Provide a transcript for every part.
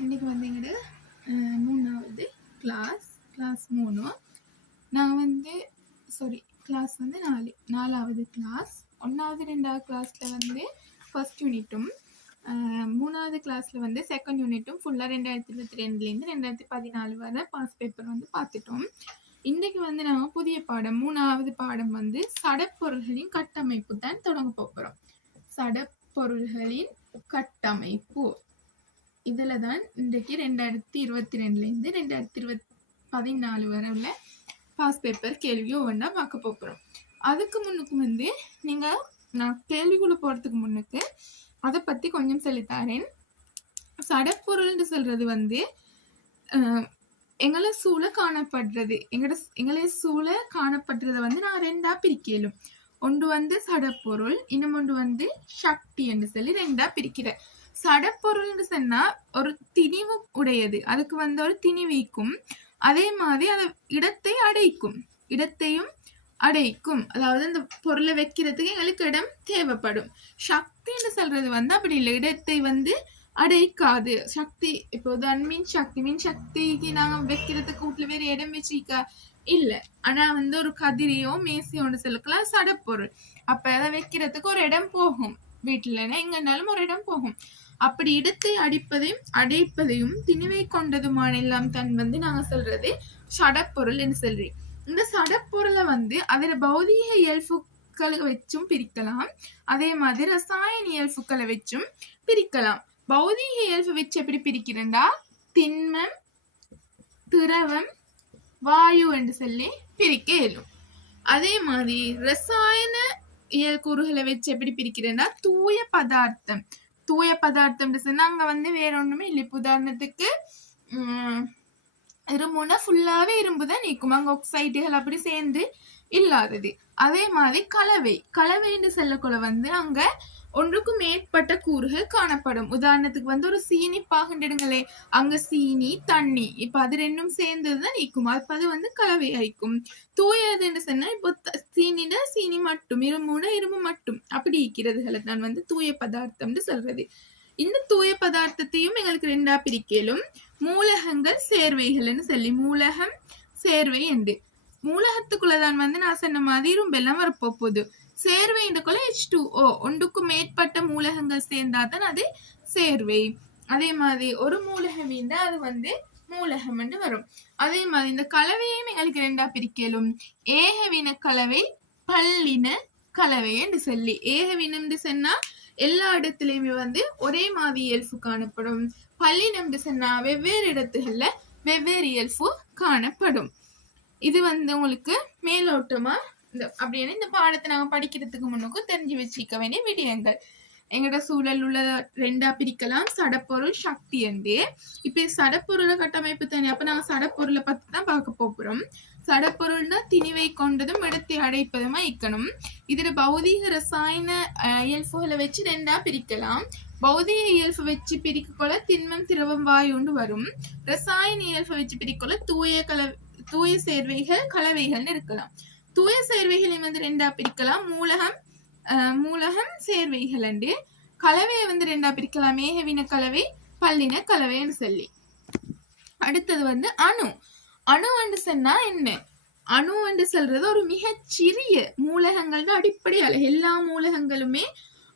இன்றைக்கி வந்து எங்களோட 3வது கிளாஸ் 3. நாங்கள் வந்து கிளாஸ் வந்து 4வது கிளாஸ். 1வது 2வது கிளாஸில் வந்து ஃபர்ஸ்ட் யூனிட்டும் 3வது கிளாஸில் வந்து செகண்ட் யூனிட்டும் ஃபுல்லாக 2022லேருந்து 2014 வரை பாஸ் பேப்பர் வந்து பார்த்துட்டோம். இன்றைக்கு வந்து நாங்கள் புதிய பாடம் 3வது பாடம் வந்து சடப்பொருள்களின் கட்டமைப்பு தான் தொடங்க போகிறோம். சடப்பொருள்களின் கட்டமைப்பு இதில் தான் இன்றைக்கு 2022லேருந்து 2014 வரை உள்ள பாஸ் பேப்பர் கேள்வி ஒவ்வொன்றா பார்க்க போகிறோம். அதுக்கு முன்னுக்கு வந்து நான் கேள்விக்குள்ள போகிறதுக்கு முன்னுக்கு அதை பற்றி கொஞ்சம் சொல்லித்தாரேன். சடப்பொருள்னு சொல்கிறது வந்து எங்களை சூழ காணப்படுறது, எங்களை சூழ காணப்படுறதை வந்து நான் 2ஆ பிரிக்கலும். ஒன்று வந்து சடப்பொருள், இன்னும் ஒன்று வந்து சக்தி என்று சொல்லி 2ஆ பிரிக்கிறேன். சடப்பொருள்னு சொன்னா ஒரு திணிவு உடையது, அதுக்கு வந்து ஒரு திணிவிக்கும், அதே மாதிரி அது இடத்தையும் அடைக்கும். அதாவது அந்த பொருளை வைக்கிறதுக்கு எங்களுக்கு இடம் தேவைப்படும். சக்தின்னு சொல்றது வந்து அப்படி இல்லை, இடத்தை வந்து அடைக்காது. சக்தி இப்போ மின் சக்திக்கு நாங்க வைக்கிறதுக்கு வீட்டுல வேற இடம் வச்சிக்க இல்லை, ஆனா வந்து ஒரு கதிரையோ மேசையோன்னு சொல்லிக்கலாம் சடப்பொருள். அப்ப அதை வைக்கிறதுக்கு ஒரு இடம் போகும், வீட்டுலன்னா எங்கன்னாலும் ஒரு இடம் போகும். அப்படி இடத்தை அடைப்பதையும் திணிவை கொண்டதுமான எல்லாம் தான் வந்து நாங்க சொல்றது சடப்பொருள் என்று சொல்றேன். இந்த சடப்பொருளை வந்து அதில் பௌதீக இயல்புக்களை வச்சும் பிரிக்கலாம், அதே மாதிரி ரசாயன இயல்புக்களை வச்சும் பிரிக்கலாம். பௌதீக இயல்பு வச்சு எப்படி பிரிக்கிறேன்டா திண்மம், திரவம், வாயு என்று சொல்லி பிரிக்க இயலும். அதே மாதிரி ரசாயன இயல்கூறுகளை வச்சு எப்படி பிரிக்கிறேன்னா தூய பதார்த்தம் சொன்னா அங்க வந்து வேற ஒண்ணுமே இல்லை. உதாரணத்துக்கு இரும்புனா ஃபுல்லாவே இரும்புதான் நீக்கும், அங்க ஆக்சைடுகள் அப்படி சேர்ந்து இல்லாதது. அதே மாதிரி கலவைன்னு சொல்லக்குள்ள வந்து அங்க ஒன்றுக்கும் மேற்பட்ட கூறுகள் காணப்படும். உதாரணத்துக்கு வந்து ஒரு சீனி பாகுண்டிடுங்களே, அங்க சீனி தண்ணி இப்ப அது ரெண்டும் சேர்ந்ததுதான் நீக்கும், அப்ப அது வந்து கலவை ஆயிக்கும். தூயதுன்னு சொன்னா இப்போ சீனி மட்டும், இரும்பு மட்டும் அப்படி இருக்கிறதுகளை தான் வந்து தூய பதார்த்தம்னு சொல்றது. இந்த தூய பதார்த்தத்தையும் எங்களுக்கு 2ஆ பிரிக்கலும். மூலகங்கள் சேர்வைகள்னு சொல்லி மூலகம் சேர்வை என்று. மூலகத்துக்குள்ளதான் வந்து நான் சொன்ன மாதிரி இரும்பெல்லாம் வரப்போகுது. சேர்வைக்குள்ள H2O, ஒன்றுக்கும் மேற்பட்ட மூலகங்கள் சேர்ந்தாதான் அது சேர்வை. அதே மாதிரி ஒரு மூலகம் இருந்தா அது வந்து மூலகம் என்று வரும். அதே மாதிரி இந்த கலவையையும் எங்களுக்கு 2ஆ பிரிக்கலும். ஏகவின கலவை, பல்லின கலவை என்று சொல்லி. ஏகவினம் சொன்னா எல்லா இடத்துலயுமே வந்து ஒரே மாதிரி இயல்பு காணப்படும். பல்லினம் சொன்னா வெவ்வேறு இடத்துகள்ல வெவ்வேறு இயல்பு காணப்படும். இது வந்து உங்களுக்கு மேலோட்டமா அப்படின்னு இந்த பாடத்தை நாங்க படிக்கிறதுக்கு முன்னுக்கு தெரிஞ்சு வச்சுக்க வேண்டிய விடயங்கள். எங்களோட சூழல் உள்ள 2ஆ பிரிக்கலாம், சடப்பொருள், சக்தி என்று. இப்ப சடப்பொருளை கட்டமைப்பு தானே, அப்ப நாங்க சடப்பொருளை பத்தி தான் பார்க்க போறோம். சடப்பொருள்னா திணிவை கொண்டதும் இடத்தை அடைப்பதுமா இருக்கணும். இதுல பௌதீக ரசாயன இயல்புகளை வச்சு 2ஆ பிரிக்கலாம். பௌதீக இயல்பு வச்சு பிரிக்கொள்ள திண்மம், திரவம், வாயுண்டு வரும். ரசாயன இயல்பு வச்சு பிரிக்கொள்ள தூய சேர்வைகள், கலவைகள்னு இருக்கலாம். தூய சேர்வைகளை வந்து 2ஆ பிரிக்கலாம். மூலகம் சேர்வைகள் என்று. கலவையை வந்து 2ஆ பிரிக்கலாம். ஏகவின கலவை, பல்லின கலவைன்னு சொல்லி. அடுத்தது வந்து அணு என்று சொன்னா என்ன? அணு என்று சொல்றது ஒரு மிகச்சிறிய மூலகங்கள் அடிப்படையால எல்லா மூலகங்களுமே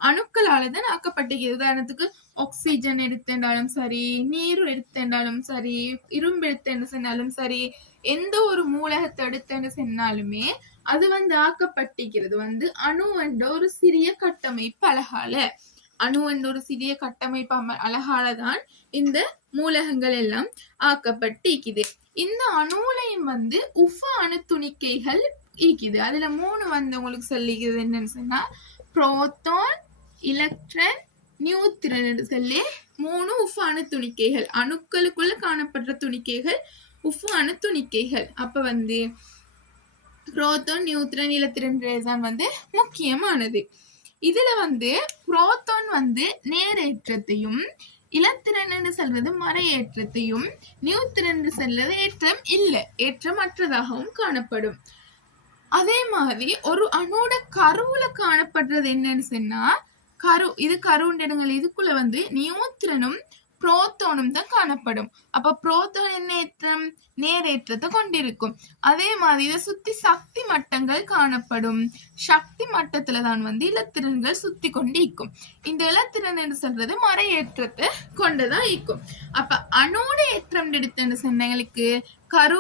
அணுக்களாலதான் ஆக்கப்பட்டிருக்கிறது. உதாரணத்துக்கு ஆக்சிஜன் எடுத்தாலும் சரி, நீர் எடுத்தாலும் சரி, இரும்பு எடுத்து சொன்னாலும் சரி, எந்த ஒரு மூலகத்தை எடுத்து சொன்னாலுமே அது வந்து ஆக்கப்பட்டிருக்கிறது வந்து அணு என்ற ஒரு சிறிய கட்டமைப்பு அழகால. அணு என்ற ஒரு சிறிய கட்டமைப்பு அழகாலதான் இந்த மூலகங்கள் எல்லாம் ஆக்கப்பட்டிருக்குது. இந்த அணுலையும் வந்து உப அணு துணிக்கைகள் இருக்குது. அதுல 3 வந்து உங்களுக்கு சொல்லிக்கிறது என்னன்னு சொன்னா புரோட்டான், எலக்ட்ரான், நியூட்ரன் என்று சொல்லி 3 உப அணு துணிக்கைகள். அணுக்களுக்குள்ள காணப்படுற துணிக்கைகள் உப அணு துணிக்கைகள். அப்ப வந்து புரோட்டான், நியூட்ரன், எலக்ட்ரான் தான் வந்து முக்கியமானது. இதுல வந்து புரோட்டான் வந்து நேரேற்றத்தையும், எலக்ட்ரான் என்று சொல்வது மறையேற்றத்தையும், நியூட்ரன் என்று சொல்வது ஏற்றம் இல்லை, ஏற்றமற்றதாகவும் காணப்படும். அதே மாதிரி ஒரு அணோட கருவுல காணப்படுறது என்னன்னு சொன்னா இது கருவுண்டங்கள். இதுக்குள்ள வந்து நியூட்ரனும் புரோத்தோனும் தான் காணப்படும். அப்ப புரோத்தோன் என்ன ஏற்றம்? நேரேற்றத்தை கொண்டிருக்கும். அதே மாதிரி இதை சுத்தி சக்தி மட்டங்கள் காணப்படும். சக்தி மட்டத்துல தான் இலத்திரன்கள் சுத்தி கொண்டு இருக்கும். இந்த இலத்திரன் என்று சொல்றது மறையேற்றத்தை கொண்டுதான் இருக்கும். அப்ப அணோட ஏற்றம் எடுத்து சொன்னங்களுக்கு கரு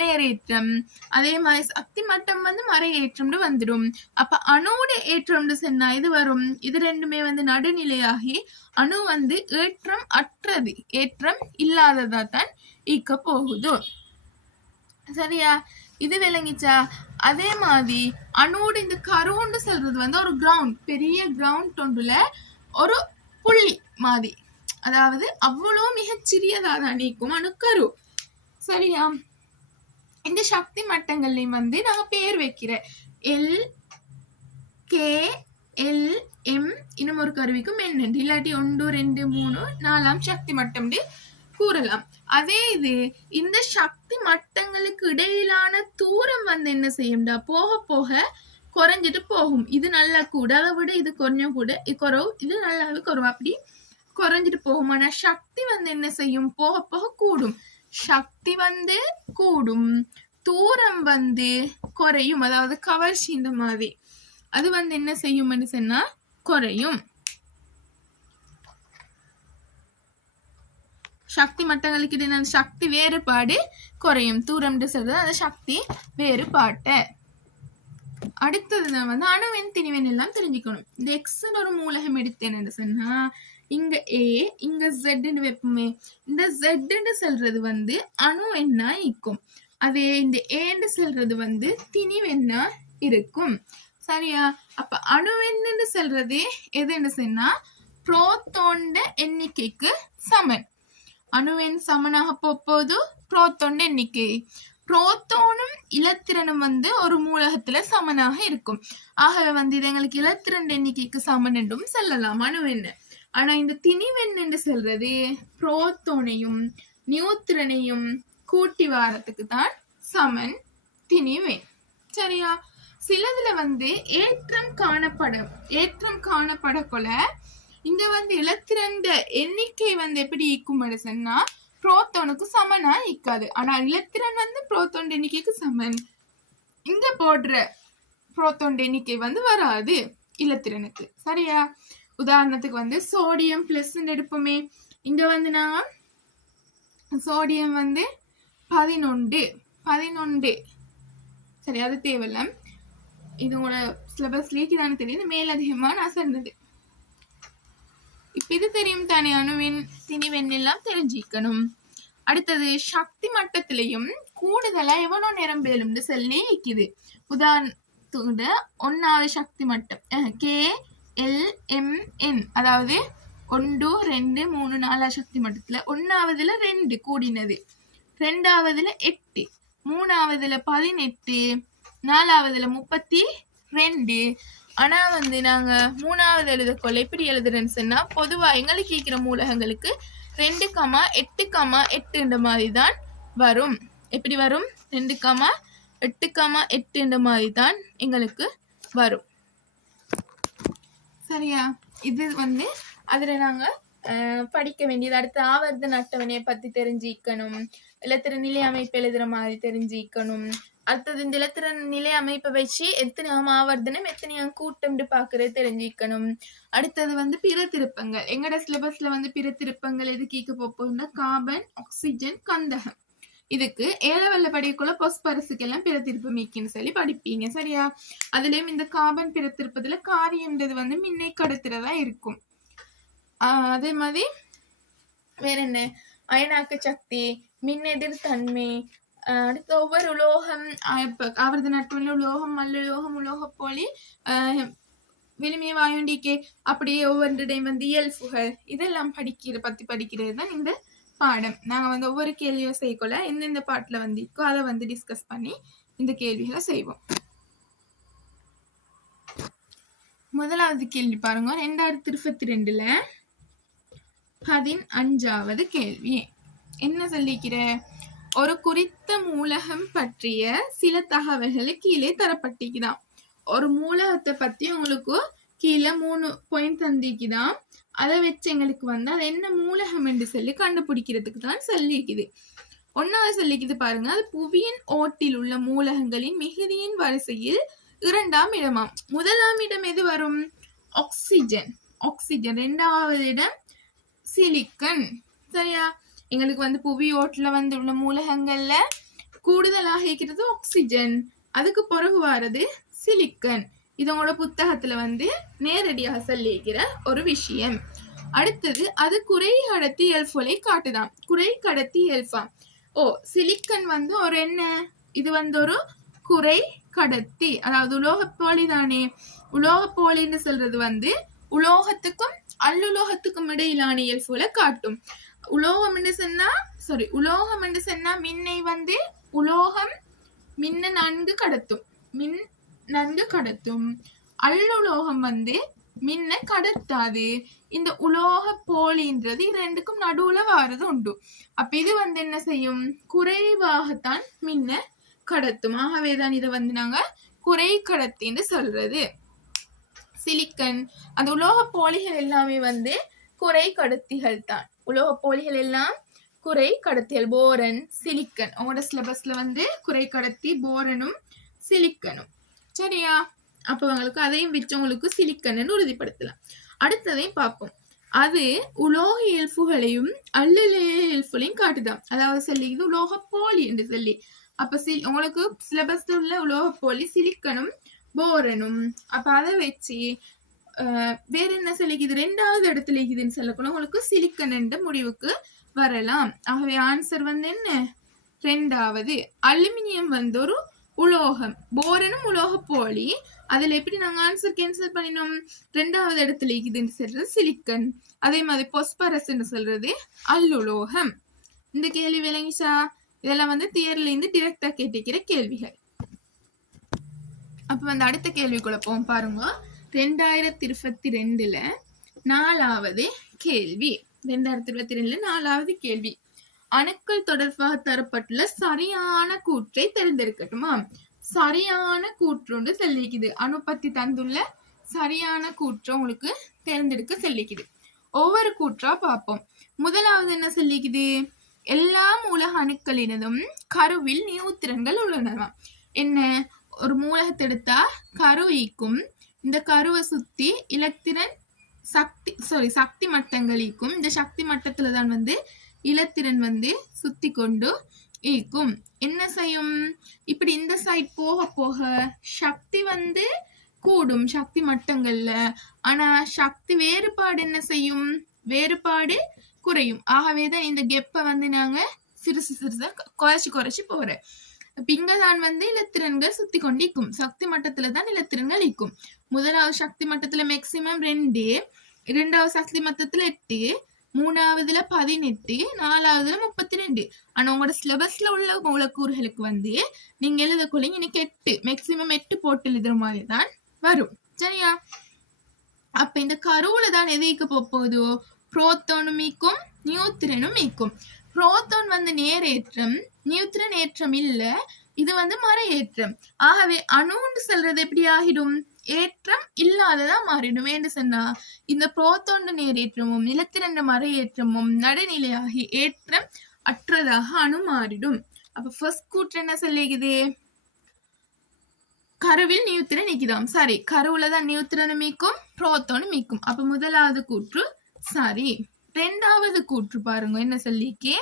நேரேற்றம், அதே மாதிரி சக்தி மட்டம் மறையேற்றம் வந்துடும். அப்ப அணுவோட ஏற்றம் சொன்னா இது வரும். இது ரெண்டுமே நடுநிலையாகி அணு ஏற்றம் அற்றது, ஏற்றம் இல்லாததா தான் ஈக்க போகுது. சரியா? இது விளங்கிச்சா? அதே மாதிரி அணுவோட இந்த கருன்னு சொல்றது ஒரு கிரவுண்ட், பெரிய கிரவுண்ட் ஒன்றுல ஒரு புள்ளி மாதிரி, அதாவது அவ்வளோ மிகச்சிறியதா தான் நீக்கும் அணுக்கரு. சரியா? இந்த சக்தி மட்டங்கள்லையும் நாங்க பேர் வைக்கிறேன். எல், கே, எல், எம், இன்னும் ஒரு கருவிக்கும் என்ன இல்லாட்டி 1 2 3 4 சக்தி மட்டம் கூறலாம். அதே இது இந்த சக்தி மட்டங்களுக்கு இடையிலான தூரம் என்ன செய்யும்டா போக போக குறைஞ்சிட்டு போகும். இது நல்லா கூட, அதை விட இது கொஞ்சம் கூட குறவு, இது நல்லாவே குறவு, அப்படி குறைஞ்சிட்டு போகும். ஆனா சக்தி என்ன செய்யும்? போக போக கூடும். சக்தி கூடும், தூரம் குறையும். அதாவது கவர்ச்சி இந்த மாதிரி அது என்ன செய்யும் சொன்னா குறையும். சக்தி மட்டங்களுக்கு இடையில சக்தி வேறுபாடு குறையும். தூரம் சொல்றது அந்த சக்தி வேறுபாட்டை. அடுத்தது அணுவின் திணிவின் எல்லாம் தெரிஞ்சுக்கணும். இந்த எக்ஸ் ஒரு மூலகம் எடுத்தேன்னு சொன்னா இங்க ஏ, இங்க ஜெட்னு வைப்போமே. இந்த ஜெட்னு சொல்றது அணு என்ன இருக்கும். அதே இந்த ஏன்னு சொல்றது திணிவென்னா இருக்கும். சரியா? அப்ப அணுவென்னு சொல்றது எதுன்னு சொன்னா புரோத்தோண்ட எண்ணிக்கைக்கு சமன். அணுவெண் சமனாக போது புரோத்தோண்ட எண்ணிக்கை. புரோத்தோனும் இலத்திரனும் ஒரு மூலகத்துல சமனாக இருக்கும். ஆகவே இது எங்களுக்கு இலத்திரன் எண்ணிக்கைக்கு சமன் என்றும் சொல்லலாம் அணுவெண்ணு. ஆனா இந்த திணிவெண் என்று சொல்றது புரோத்தோனையும் நியூத்திரனையும் கூட்டி வாரத்துக்கு தான் சமன் திணிவெண். சரியா? சிலதுல ஏற்றம் காணப்படக்கொள்ள இங்க இலத்திரன் எண்ணிக்கை எப்படி ஈக்கும் சொன்னா புரோத்தோனுக்கு சமனா ஈக்காது. ஆனா இலத்திரன் புரோத்தோன் எண்ணிக்கைக்கு சமன். இங்க போடுற புரோத்தோன் எண்ணிக்கை வராது இலத்திரனுக்கு. சரியா? உதாரணத்துக்கு சோடியம் பிளஸ் எடுப்போமே. இங்க நான் சோடியம் 11. சரி, அது தேவையில்ல. இது உங்களோட சிலபஸ்லேயே தானே தெரியுது, மேலதிகமா நான் சொன்னது. இப்ப இது தெரியும் தானே, அணுவின் திணிவெண் எல்லாம் தெரிஞ்சிக்கணும். அடுத்தது சக்தி மட்டத்திலையும் கூடுதலா எவ்வளவு நேரம் பேலும்னு சொல்லி இருக்குது. உதாரணத்துக்கு 1வது சக்தி மட்டம் கே, எல், எம், என், அதாவது 1 2 3 4 சக்தி மட்டத்துல 1வதுல 2 கூடினது, 2வதுல 8, 3வதுல 18, 4வதுல 32. ஆனா நாங்க 3வது எழுதக்கொள்ள எப்படி எழுதுறேன்னு சொன்னா பொதுவா எங்களுக்கு கேட்கிற மூலகங்களுக்கு 2,8,8 மாதிரி தான் வரும். எப்படி வரும்? 2,8,8 மாதிரி தான் எங்களுக்கு வரும். சரியா? இது அதுல நாங்க படிக்க வேண்டியது. அடுத்து ஆவர்த்தன அட்டவணையை பத்தி தெரிஞ்சிக்கணும். இலத்திரன் நிலை அமைப்பு எழுதுற மாதிரி தெரிஞ்சிக்கணும். அடுத்தது இந்த இலத்திரன் நிலை அமைப்பை வச்சு எத்தனையாம் ஆவர்த்தனம் எத்தனையாம் கூட்டம் பாக்குறது தெரிஞ்சிக்கணும். அடுத்தது பிற திருப்பங்கள். எங்கட சிலபஸ்ல பிற திருப்பங்கள் எது கேட்க போகுதுன்னா கார்பன், ஆக்சிஜன், கந்தகம். இதுக்கு ஏலவல்ல படிக்குள்ள பொஸ்பரஸுக்கு எல்லாம் பிற திருப்பம் மீக்கின்னு சொல்லி படிப்பீங்க. சரியா? அதுலயும் இந்த கார்பன் பிற திருப்பத்துல காரியம்ன்றது மின்னை கடத்துறதா இருக்கும். அதே மாதிரி வேற என்ன, அயனாக்க சக்தி, மின் எதிர்த்தன்மை, அடுத்த ஒவ்வொரு உலோகம் ஆவர்த்தன அட்டவணையில உலோகம், மல்லுலோகம், உலோகப்போலி, விளிமிய வாயுண்டிக்கை, அப்படியே ஒவ்வொன்றையும் இயல்புகள், இதெல்லாம் படிக்கிறது தான் இந்த பாடம். நாங்க ஒவ்வொரு கேள்வியும் செய்யக்கொள்ள எந்தெந்த பாட்டுல இருக்கோ அதை டிஸ்கஸ் பண்ணி இந்த கேள்விகளை செய்வோம். முதலாவது கேள்வி பாருங்க, 2022ல 15வது கேள்வி. என்ன சொல்லிக்கிற? ஒரு குறித்த மூலகம் பற்றிய சில தகவல்கள் கீழே தரப்பட்டிருக்குதான். ஒரு மூலகத்தை பத்தி உங்களுக்கு கீழே 3 பாயிண்ட் தந்திக்குதான். அதை வச்சு எங்களுக்கு வந்து அது என்ன மூலகம் என்று சொல்லி கண்டுபிடிக்கிறதுக்கு தான் சொல்லிக்குது. ஒன்னாவது சொல்லிக்குது பாருங்க, அது புவியின் ஓட்டில் உள்ள மூலகங்களின் மிகுதியின் வரிசையில் 2ஆம் இடமாம். முதலாம் இடம் எது வரும்? ஆக்சிஜன். ஆக்சிஜன். 2வது இடம் சிலிக்கன். சரியா? எங்களுக்கு வந்து புவி ஓட்டுல வந்து உள்ள மூலகங்கள்ல கூடுதலாக இருக்கிறது ஆக்சிஜன், அதுக்கு பிறகு வாரது சிலிக்கன். இதோட புத்தகத்துல வந்து நேரடியாக சொல்லியிருக்கிற ஒரு விஷயம். அடுத்தது அது குறை கடத்தி எல்ஃபோலை காட்டுதான். குறை கடத்தி எல்ஃபா. சிலிக்கன் வந்து ஒரு என்ன, இது வந்து ஒரு குறை கடத்தி, அதாவது உலோகப்போலி தானே. உலோகப்போலின்னு சொல்றது வந்து உலோகத்துக்கும் அல்லுலோகத்துக்கும் இடையிலான எல்ஃபோலை காட்டும். உலோகம் என்று சொன்னா மின்னை வந்து உலோகம் மின்ன நன்கு கடத்தும். அல்லுலோகம் வந்து மின்ன கடத்தாது. இந்த உலோக போலின்றது இது ரெண்டுக்கும் நடுவுல வாரது உண்டு. அப்ப இது வந்து என்ன செய்யும்? குறைவாகத்தான் மின்ன கடத்தும். ஆகவேதான் இதை வந்து நாங்க குறை கடத்தின்னு சொல்றது. சிலிக்கன், அந்த உலோக போலிகள் எல்லாமே வந்து குறை கடத்திகள் தான். உலோக போலிகள் எல்லாம் குறை கடத்திகள். போரன், சிலிக்கன். உங்களோட சிலபஸ்ல வந்து குறை கடத்தி போரனும் சிலிக்கனும். சரியா? அப்ப உங்களுக்கு அதையும் வச்சு உங்களுக்கு சிலிக்கன் உறுதிப்படுத்தலாம். அடுத்ததையும் பார்ப்போம். அது உலோக எல்ஃபுகளையும் அல்லுலோக எல்ஃபுகளையும் காட்டுதான். அதாவது சொல்லி இது உலோக போலி என்று சொல்லி. அப்ப உங்களுக்கு சிலபஸ்ல உள்ள உலோக போலி சிலிக்கனும் போரனும். அப்ப அதை வச்சு வேற என்ன சொல்லிக்குது? 2வது இடத்துல இருக்குதுன்னு சொல்லக்கூட உங்களுக்கு சிலிக்கன் என்ற முடிவுக்கு வரலாம். ஆகவே ஆன்சர் வந்து என்ன? 2வது. அலுமினியம் வந்து ஒரு உலோகம், போரனும் உலோக போலி. அதுல எப்படி நாங்க ஆன்சர் கேன்சல் பண்ணினோம்? 2வது இடத்துல இருக்குதுன்னு சொல்றது சிலிக்கன். அதே மாதிரி பொஸ்பரஸ் சொல்றது அல்லுலோகம். இந்த கேள்வி விளங்கிச்சா? இதெல்லாம் வந்து தியரில இருந்து டிரெக்டா கேட்டிருக்கிற கேள்விகள். அப்ப வந்து அடுத்த கேள்விக்குள்ள போவோம் பாருங்க. 2022ல 4வது கேள்வி. 2022ல 4வது கேள்வி. அணுக்கள் தொடர்பாக தரப்பட்டுள்ள சரியான கூற்றை தேர்ந்தெடுக்கட்டுமா? சரியான கூற்று சொல்லிக்குது. அணு பத்தி தந்துள்ள சரியான கூற்று உங்களுக்கு தேர்ந்தெடுக்க சொல்லிக்குது. ஒவ்வொரு கூற்றா பார்ப்போம். முதலாவது என்ன சொல்லிக்குது? எல்லா மூலக அணுக்களினதும் கருவில் நியூத்திரன்கள் உள்ளனவாம். என்ன? ஒரு மூலகத்தை எடுத்தா கரு ஈக்கும். இந்த கருவை சுத்தி இலத்திரன் சக்தி மட்டங்கள் ஈக்கும். இந்த சக்தி மட்டத்துலதான் வந்து இலத்திரன் வந்து சுத்தி கொண்டு ஈக்கும். என்ன செய்யும்? இப்படி இந்த சைட் போக போக சக்தி வந்து கூடும் சக்தி மட்டங்கள்ல. ஆனா சக்தி வேறுபாடு என்ன செய்யும்? வேறுபாடு குறையும். ஆகவேதான் இந்த கெப்பை வந்து நாங்க சிறுசா குறைச்சு போறேன். இங்கதான் வந்து இலத்திரன்கள் சுத்தி கொண்டு ஈக்கும். சக்தி மட்டத்துல தான் இலத்திரன்கள் ஈக்கும். முதலாவது சக்தி மட்டத்துல மேக்சிமம் 2, 2வது சக்தி மட்டத்துல 8, 3வதுல 18, 4வதுல 32. ஆனா உங்களோட சிலபஸ்ல உள்ள மூலக்கூறுகளுக்கு வந்து நீங்க எழுதக்குள்ளீங்க இன்னைக்கு 8, மேக்சிமம் 8 போட்டு எழுதுற மாதிரி தான் வரும். சரியா? அப்ப இந்த கருவுல தான் எதைக்கு போகுதோ புரோட்டானும் ஈக்கும் நியூத்திரனும் ஈக்கும். புரோட்டான் வந்து நேரேற்றம், நியூத்திரன் ஏற்றம் இல்ல. இது வந்து மர ஏற்றம். ஆகவே அணுன்னு சொல்றது எப்படி ஆகிடும்? ஏற்றம் இல்லாததா மாறிடும். என்று சொன்னா இந்த புரோட்டான் நேரேற்றமும் நிலத்திரண்ட மர ஏற்றமும் நடுநிலையாகி ஏற்றம் அற்றதாக அணு மாறிடும். அப்ப ஃபர்ஸ்ட் கூற்று என்ன சொல்லிக்குது? கருவில் நியூத்திரன் நீக்குதாம். சரி, கருவுலதான் நியூத்திரனும் மீக்கும் புரோட்டானும் மீக்கும். அப்ப முதலாவது கூற்று சரி. 2வது கூற்று பாருங்க என்ன சொல்லிக்கே?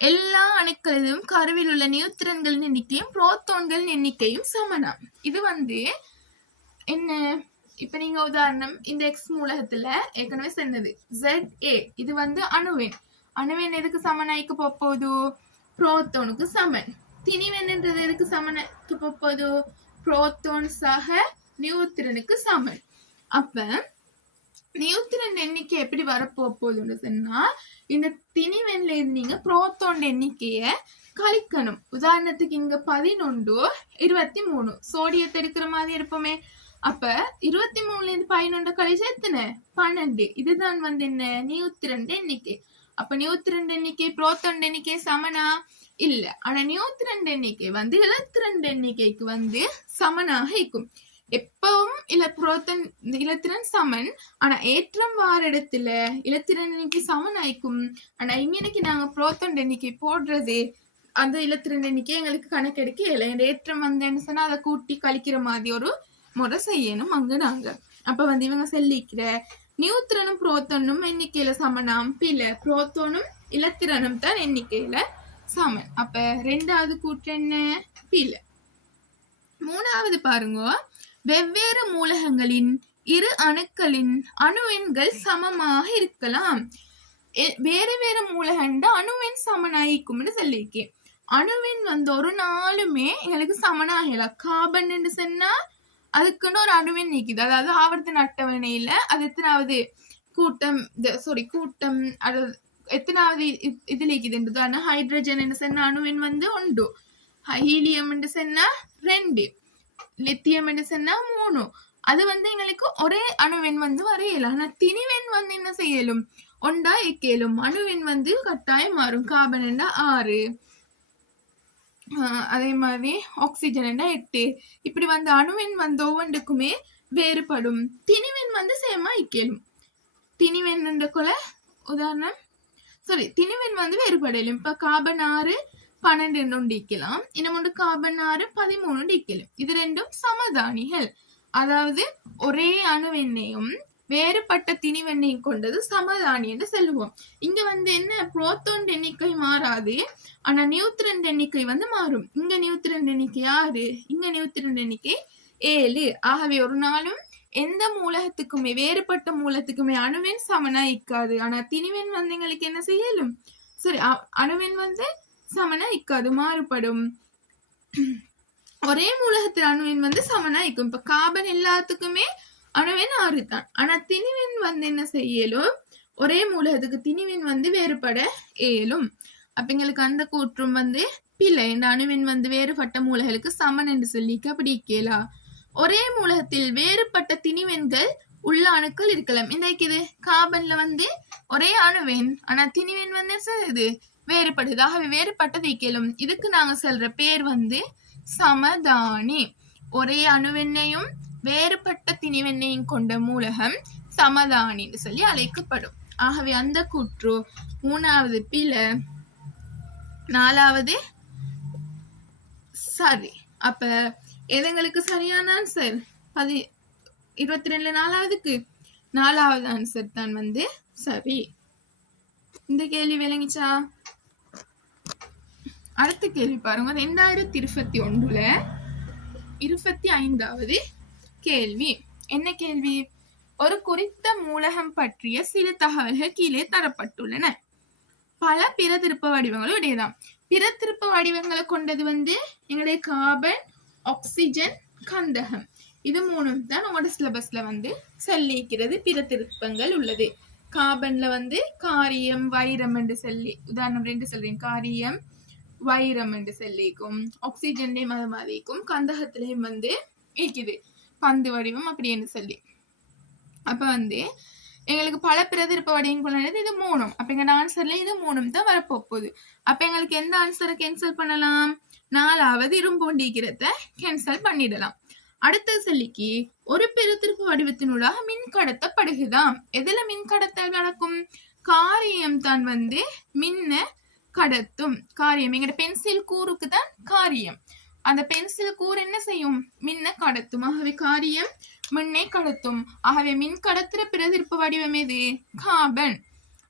எல்லா அணுக்களிலும் கருவில் உள்ள நியூத்திரன்களின் எண்ணிக்கையும் புரோட்டான்களின் எண்ணிக்கையும் சமனாம். இது வந்து என்ன? இப்ப நீங்க உதாரணம் இந்த எக்ஸ் மூலகத்துல ஏற்கனவே சொன்னது ZA. இது வந்து அணுவெண் எதுக்கு சமனாய்க்கு போகுது? புரோட்டானுக்கு சமன். திணிவெண்ன்றது எதுக்கு சமனாய்க்கு போகுது? புரோட்டான் சக நியூத்திரனுக்கு சமன். அப்ப நியூத்திரன் எண்ணிக்கை எப்படி வரப்போகுதுன்னு சொன்னா இந்த திணிவெண்ல இருந்து நீங்க புரோட்டான் எண்ணிக்கைய கழிக்கணும். உதாரணத்துக்கு இங்க 11, 23 சோடியத்தை எடுக்கிற மாதிரி இருப்போமே. அப்ப 23ல இருந்து 11 கழிச்சு எத்தனை? 12. இதுதான் வந்து என்ன? நியூத்திரன் எண்ணிக்கை. அப்ப நியூத்திரன் எண்ணிக்கை புரோட்டான் எண்ணிக்கை சமனா? இல்ல. ஆனா நியூத்திரன் எண்ணிக்கை வந்து இலத்திரன் எண்ணிக்கைக்கு வந்து சமனாக இருக்கும். எப்பவும் புரோத்தன் இலத்திரன் சமன். ஆனா ஏற்றம் வார இடத்துல இலத்திரன் எண்ணிக்கை சமன் ஆயிக்கும். ஆனா இன்னைக்கு நாங்க புரோத்தன் எண்ணிக்கை போடுறது அந்த இலத்திரன் எண்ணிக்கை எங்களுக்கு கணக்கெடுக்க இல்லை. ஏற்றம் வந்தேன்னு சொன்னா அதை கூட்டி கழிக்கிற மாதிரி ஒரு முறை செய்யணும் அங்க நாங்க. அப்ப வந்து இவங்க சொல்லிக்கிற நியூத்திரனும் புரோத்தனும் எண்ணிக்கையில சமனாம் பில, புரோத்தனும் இலத்திரனும் தான் எண்ணிக்கையில சமன். அப்ப ரெண்டாவது கூற்று என்ன? பில. மூணாவது பாருங்க, வெவ்வேறு மூலகங்களின் இரு அணுக்களின் அணுவெண்கள் சமமாக இருக்கலாம். வேறு வேறு மூலகண்ட அணுவெண் சமனாயிக்கும்னு சொல்லியிருக்கேன். அணுவெண் வந்து ஒரு நாளுமே எங்களுக்கு சமனாகலாம். கார்பன் என்று சொன்னா அதுக்குன்னு ஒரு அணுவெண் நீக்குது. அதாவது ஆவர்த்தன அட்டவணையில அது எத்தனாவது கூட்டம் கூட்டம் அது எத்தனாவது இதுல இருக்குதுன்றதான ஹைட்ரஜன் என்று சொன்ன அணுவெண் வந்து 1, ஹீலியம் என்று சொன்னா 2, லித்தியம் என்று சொன்னா 3. அது வந்து எங்களுக்கு ஒரே அணுவெண் வந்து வரையலாம். ஆனா திணிவெண் வந்து என்ன செய்யலும்? ஒண்டா இயலும். அணுவெண் வந்து கட்டாயம் மாறும். கார்பன் என்றா 6, அதே மாதிரி ஆக்சிஜன் என்றா 8. இப்படி வந்து அணுவெண் வந்து ஒவ்வொன்றுக்குமே வேறுபடும். திணிவெண் வந்து சேமா இயலும். திணிவெண் என்ற கொல உதாரணம் திணிவெண் வந்து வேறுபடலும். இப்ப கார்பன் 6 12 நீக்கலாம். இன்னும் கார்பன் 6 13 நீக்கலாம். இது ரெண்டும் சமதானிகள். அதாவது ஒரே அணுவெண்ணையும் வேறுபட்ட திணிவெண்ணையும் கொண்டது சமதானி என்று சொல்லுவோம். இங்க வந்து என்ன, புரோத்தோன் எண்ணிக்கை மாறாது, ஆனா நியூத்திரன் எண்ணிக்கை வந்து மாறும். இங்க நியூத்திரன் எண்ணிக்கை 6, இங்க நியூத்திரன் எண்ணிக்கை 7. ஆகவே ஒரு நாளும் எந்த மூலகத்துக்குமே வேறுபட்ட மூலத்துக்குமே அணுவெண் சமனா இக்காது. ஆனா திணிவெண் வந்து எங்களுக்கு என்ன செய்யலும்? அணுவெண் வந்து சமனா இக்காது, மாறுபடும். ஒரே மூலகத்தில் அணுவெண் வந்து சமனா இருக்கும். இப்ப கார்பன் எல்லாத்துக்குமே அணுவெண் 6 தான். ஆனா திணிவெண் வந்து என்ன செய்யலும்? ஒரே மூலகத்துக்கு திணிவெண் வந்து வேறுபட இயலும். அப்ப எங்களுக்கு அந்த கூற்றும் வந்து பிள்ளை. இந்த அணுவெண் வந்து வேறுபட்ட மூலகளுக்கு சமன் என்று சொல்லிக்க அப்படி கேளா. ஒரே மூலகத்தில் வேறுபட்ட திணிவெண்கள் உள்ள அணுக்கள் இருக்கலாம். இந்த கார்பன்ல வந்து ஒரே அணுவெண், ஆனா திணிவெண் வந்து இது வேறுபடுது. ஆகவே வேறுபட்டது இயலும். இதுக்கு நாங்க சொல்ற பேர் வந்து சமதானி. ஒரே அணுவெண்ணையும் வேறுபட்ட திணிவெண்ணையும் கொண்ட மூலகம் சமதானின்னு சொல்லி அழைக்கப்படும். ஆகவே அந்த கூற்று மூணாவது பில, நாலாவது சரி. அப்ப எதுங்களுக்கு சரியான ஆன்சர்? 22 4வதுக்கு 4வது ஆன்சர் தான் வந்து சரி. இந்த கேள்வி விளங்கிச்சா? அடுத்த கேள்வி பாருங்க. 2021 25வது கேள்வி. என்ன கேள்வி? ஒரு குறித்த மூலகம் பற்றிய சில தகவல்கள் கீழே தரப்பட்டுள்ளன. பல பிற திருப்ப வடிவங்களும் உடையதாம். பிற திருப்ப வடிவங்களை கொண்டது வந்து எங்களுடைய கார்பன், ஆக்சிஜன், கந்தகம். இது மூணும் தான் உங்களோட சிலபஸ்ல வந்து சொல்லிக்கிறது. பிற திருப்பங்கள் உள்ளது. கார்பன்ல வந்து காரியம், வைரம் என்று சொல்லி உதாரணம் 2 சொல்றேன். காரியம், வைரம் என்று சொல்லிக்கும். ஆக்சிஜன்லயும் அது மாதிரிக்கும். கந்தகத்திலையும் வந்து இருக்குது பந்து வடிவம் அப்படின்னு சொல்லி. அப்ப வந்து எங்களுக்கு பல பிரதிருப்ப வடிவங்கள் இது 3. அப்ப எங்க ஆன்சர்ல இது 3 தான் வரப்போகுது. அப்ப எங்களுக்கு எந்த ஆன்சரை கேன்சல் பண்ணலாம்? 4வது இரும்பொண்டிக்கிறத கேன்சல் பண்ணிடலாம். அடுத்த சொல்லிக்கு ஒரு பெருத்திருப்பு வடிவத்தினூடாக மின் கடத்தப்படுகுதாம். எதுல மின் கடத்தல் நடக்கும்? காரியம் தான் வந்து மின்ன கடத்தும். காரியம் எங்கட பென்சில் கூறுக்கு தான் காரியம். அந்த பென்சில் கூறு என்ன செய்யும்? மின்ன கடத்தும். ஆகவே காரியம் மின்னை கடத்தும். ஆகவே மின் கடத்துற பிரதிருப்பு வடிவம் எது? கார்பன்.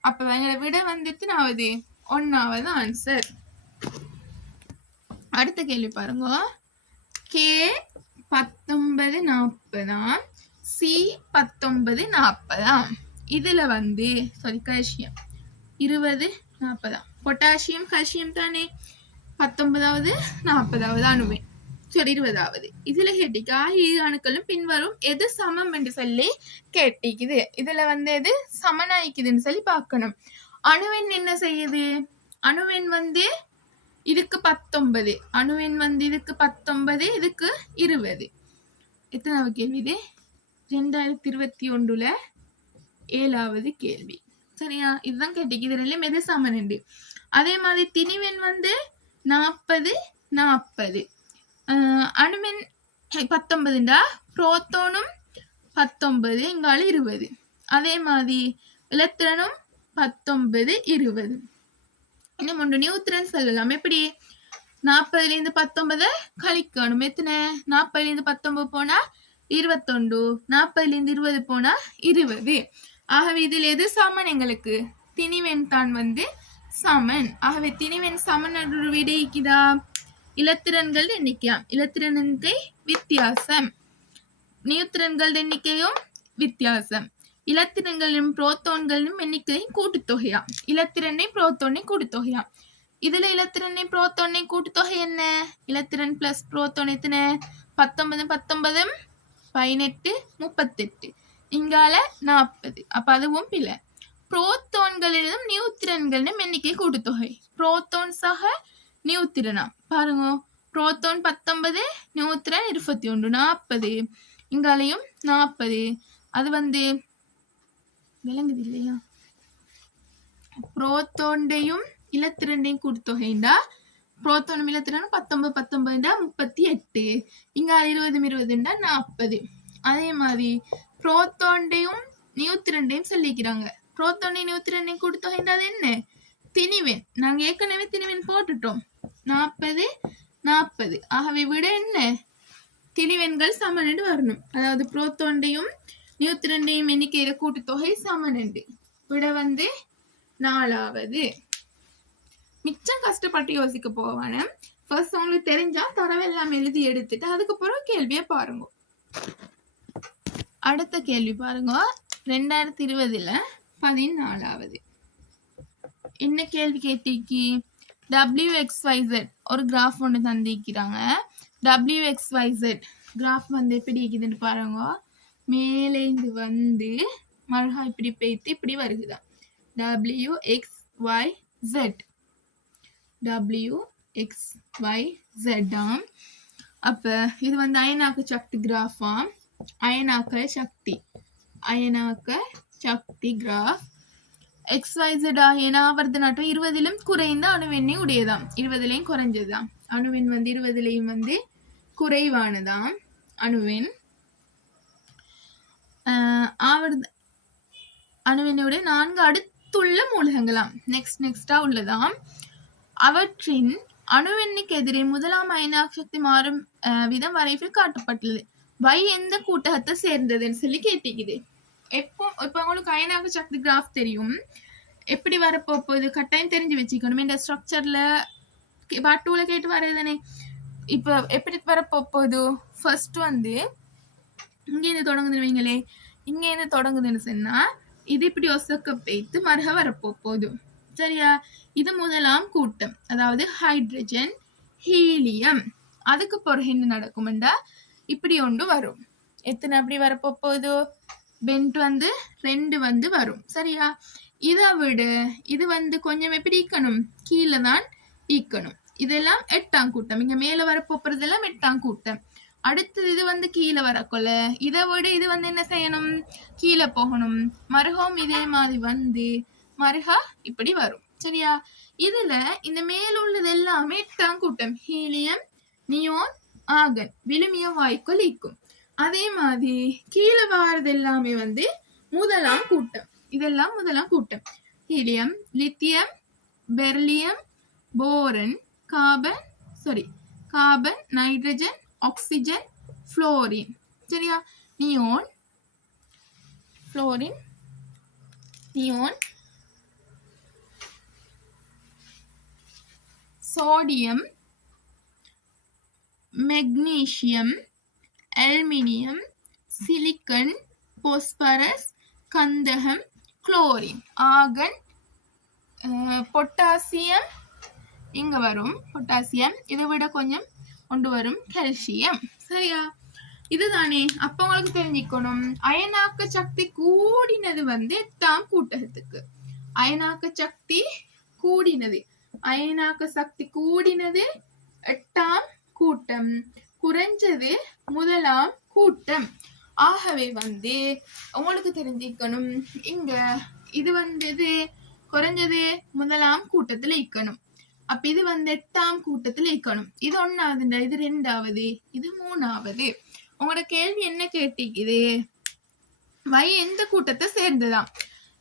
அப்ப எங்களை விட வந்து எத்தனாவது? 1வது ஆன்சர். அடுத்த கேள்வி பாருங்க. K 1940 C 1940. இதுல வந்து கால்சியம் 20 40. பொட்டாசியம் கால்சியம் தானே. 19வது 40வது அணுவே 20வது. இதுல கேட்டிக்கா இரு அணுக்களும் பின்வரும் எது சமம் என்று சொல்லி கேட்டிக்குது. இதுல வந்து எது சமனாய்க்குதுன்னு சொல்லி பார்க்கணும். அணுவெண் என்ன செய்யுது? அணுவெண் வந்து இதுக்கு 19, அணுவெண் வந்து இதுக்கு 19, இதுக்கு 20. எத்தனாவது கேள்வி இது? 2021 7வது கேள்வி. சரியா? இதுதான் கேட்டிக்கு. இது ரெண்டுல எது சமன் என்று. அதே மாதிரி திணிவெண் வந்து 40 40. அணுவெண் 19 புரோத்தோனும் 19 இங்கால 20. அதே மாதிரி இலத்திரனும் 19 20. இன்னும் ஒன்று நியூத்திரன் சொல்லலாம். எப்படி 40 19 கழிக்கணும். எத்தனை 40 19 போனா 21, 40 20 போனா 20. ஆகவே இதில் எது சமன்? எங்களுக்கு திணிவெண் தான் சமன். ஆகவே திணிவெண் சமன் விடைக்குதா? இலத்திரன்கள் எண்ணிக்கையாம். இலத்திரன் எண்ணிக்கை வித்தியாசம், நியூத்திரன்கள் எண்ணிக்கையும் வித்தியாசம். இலத்திரன்களும் புரோத்தோன்களும் எண்ணிக்கை கூட்டுத்தொகையாம். இலத்திரனை புரோத்தோனை கூட்டுத்தொகையாம். இதுல இலத்திரனை புரோத்தோனை கூட்டுத்தொகை என்ன? இலத்திரன் பிளஸ் புரோத்தோன் எத்தனை? 19 19 18 38. இங்கால 40. அப்ப அதுவும் பிள்ளை. புரோத்தோன்களிலும் நியூத்திரன்களிலும் எண்ணிக்கை கூட்டுத்தொகை. புரோத்தோன் சக நியூத்திரனாம். பாருங்க, புரோத்தோன் 19, நியூத்திரன் 21, 40. இங்காலையும் 40. அது விளங்குது இல்லையா? புரோத்தோண்டையும் இலத்திரண்டையும் கூட்டுத்தொகைண்டா புரோத்தோனும் இலத்திரனும் 19 19 38. இங்கால 20 20 40. அதே மாதிரி புரோத்தோண்டையும் நியூத்திரண்டையும் சொல்லிக்கிறாங்க. புரோத்தோண்டையும் நியூத்திரண்டையும் கூட்டுத்தொகைண்டா அது என்ன? திணிவெண். நாங்க ஏற்கனவே திணிவெண் போட்டுட்டோம். 40 40. ஆகவே விட என்ன? திணிவெண்கள் சமன் வரணும். அதாவது புரோத்தோண்டையும் நியூத்திரண்டையும் எண்ணிக்கையில கூட்டுத்தொகை சமன். விட 4வது. மிச்சம் கஷ்டப்பட்டு யோசிக்க போவான. ஃபர்ஸ்ட் உங்களுக்கு தெரிஞ்சா தரவெல்லாம் எழுதி எடுத்துட்டு அதுக்கப்புறம் கேள்வியை பாருங்க. அடுத்த கேள்வி பாருங்க. 2020 14வது. என்ன கேள்வி கேட்டிக்கு? WXYZ ஒரு கிராஃப் ஒன்று தந்திக்கிறாங்க. WXYZ கிராஃப் எப்படி இருக்குதுன்னு பாருங்க. மேலேந்து மழகா இப்படி பெய்த்து இப்படி வருகுதான். WXYZ ஆம். அப்ப இது அயனாக்க சக்தி கிராஃபாம். அயனாக்க சக்தி கிராஃப். XYZ ஆகிய ஆவர்த்த நாட்டம் 20 குறைந்த அணுவெண்ணை உடையதாம். 20 குறைஞ்சதாம். அணுவெண் 20 குறைவானதாம். அணுவெண் அணுவெண்ணுடைய 4 அடுத்துள்ள மூலகங்களாம். நெக்ஸ்டா உள்ளதாம். அவற்றின் அணுவெண்ணுக்கு எதிரே முதலாம் அயனாக்க சக்தி மாறும் விதம் வரைவில் காட்டப்பட்டுள்ளது. Y எந்த கூட்டகத்தை சேர்ந்ததுன்னு சொல்லி கேட்டிக்குது. இப்ப உங்களுக்கு அயனாக்க சக்தி கிராஃப் தெரியும். எப்படி வரப்போகுது கட்டாயம் தெரிஞ்சு வச்சுக்கணும். இந்த ஸ்ட்ரக்சர்ல பார்ட் 2ல கேட்டு வரதுதானே. இப்ப எப்படி வரப்போகுது? ஃபர்ஸ்ட் இங்கேருந்து தொடங்குதுன்னு வைங்களே. இங்கேருந்து தொடங்குதுன்னு சொன்னா இது இப்படி ஒசக்க பேத்து மருக வரப்போகுது. சரியா? இது முதலாம் கூட்டம், அதாவது ஹைட்ரஜன் ஹீலியம். அதுக்கு பிறகு என்ன நடக்கும்டா இப்படி ஒன்று வரும். எத்தனை அப்படி வரப்போகுது? பென்ட் 2 வரும். சரியா? இதை விட இது கொஞ்சம் எப்படி ஈக்கணும்? கீழே தான் ஈக்கணும். இதெல்லாம் 8ஆம் கூட்டம். இங்க மேல வரப்போறதெல்லாம் 8ஆம் கூட்டம். அடுத்தது இது கீழே வரக்கொள்ள இதை விட இது என்ன செய்யணும்? கீழே போகணும். மருகம் இதே மாதிரி மருகா இப்படி வரும். சரியா? இதுல இந்த மேல உள்ளது எல்லாமே 8ஆம் கூட்டம். ஹீலியம், நியோன், ஆகன் விழுமிய வாயுக்கள் ஈக்கும். அதே மாதிரி கீழே வாரது எல்லாமே முதலாம் கூட்டம். இதெல்லாம் முதலாம் கூட்டம். Helium, lithium, beryllium, போரன், carbon, nitrogen, oxygen, fluorine. சரியா? Neon, sodium, magnesium, aluminium, silicon, phosphorus, கந்தகம், குளோரின், ஆகன், பொட்டாசியம். இங்க வரும் பொட்டாசியம். இதை விட கொஞ்சம் கொண்டு வரும் கால்சியம். சரியா? இதுதானே. அப்ப உங்களுக்கு தெரிஞ்சுக்கணும் அயனாக்க சக்தி கூடினது 8ஆம் கூட்டத்துக்கு. அயனாக்க சக்தி கூடினது 8ஆம் கூட்டம், குறைஞ்சது முதலாம் கூட்டம். ஆகவே உங்களுக்கு தெரிஞ்சுக்கணும் இங்க இது குறைஞ்சது முதலாம் கூட்டத்துல இருக்கணும். அப்ப இது வந்து 8ஆம் கூட்டத்தில் இருக்கணும். இது 1வது, இது 2வது, இது 3வது. உங்களோட கேள்வி என்ன கேட்டிக்குது? y எந்த கூட்டத்தை சேர்ந்ததாம்?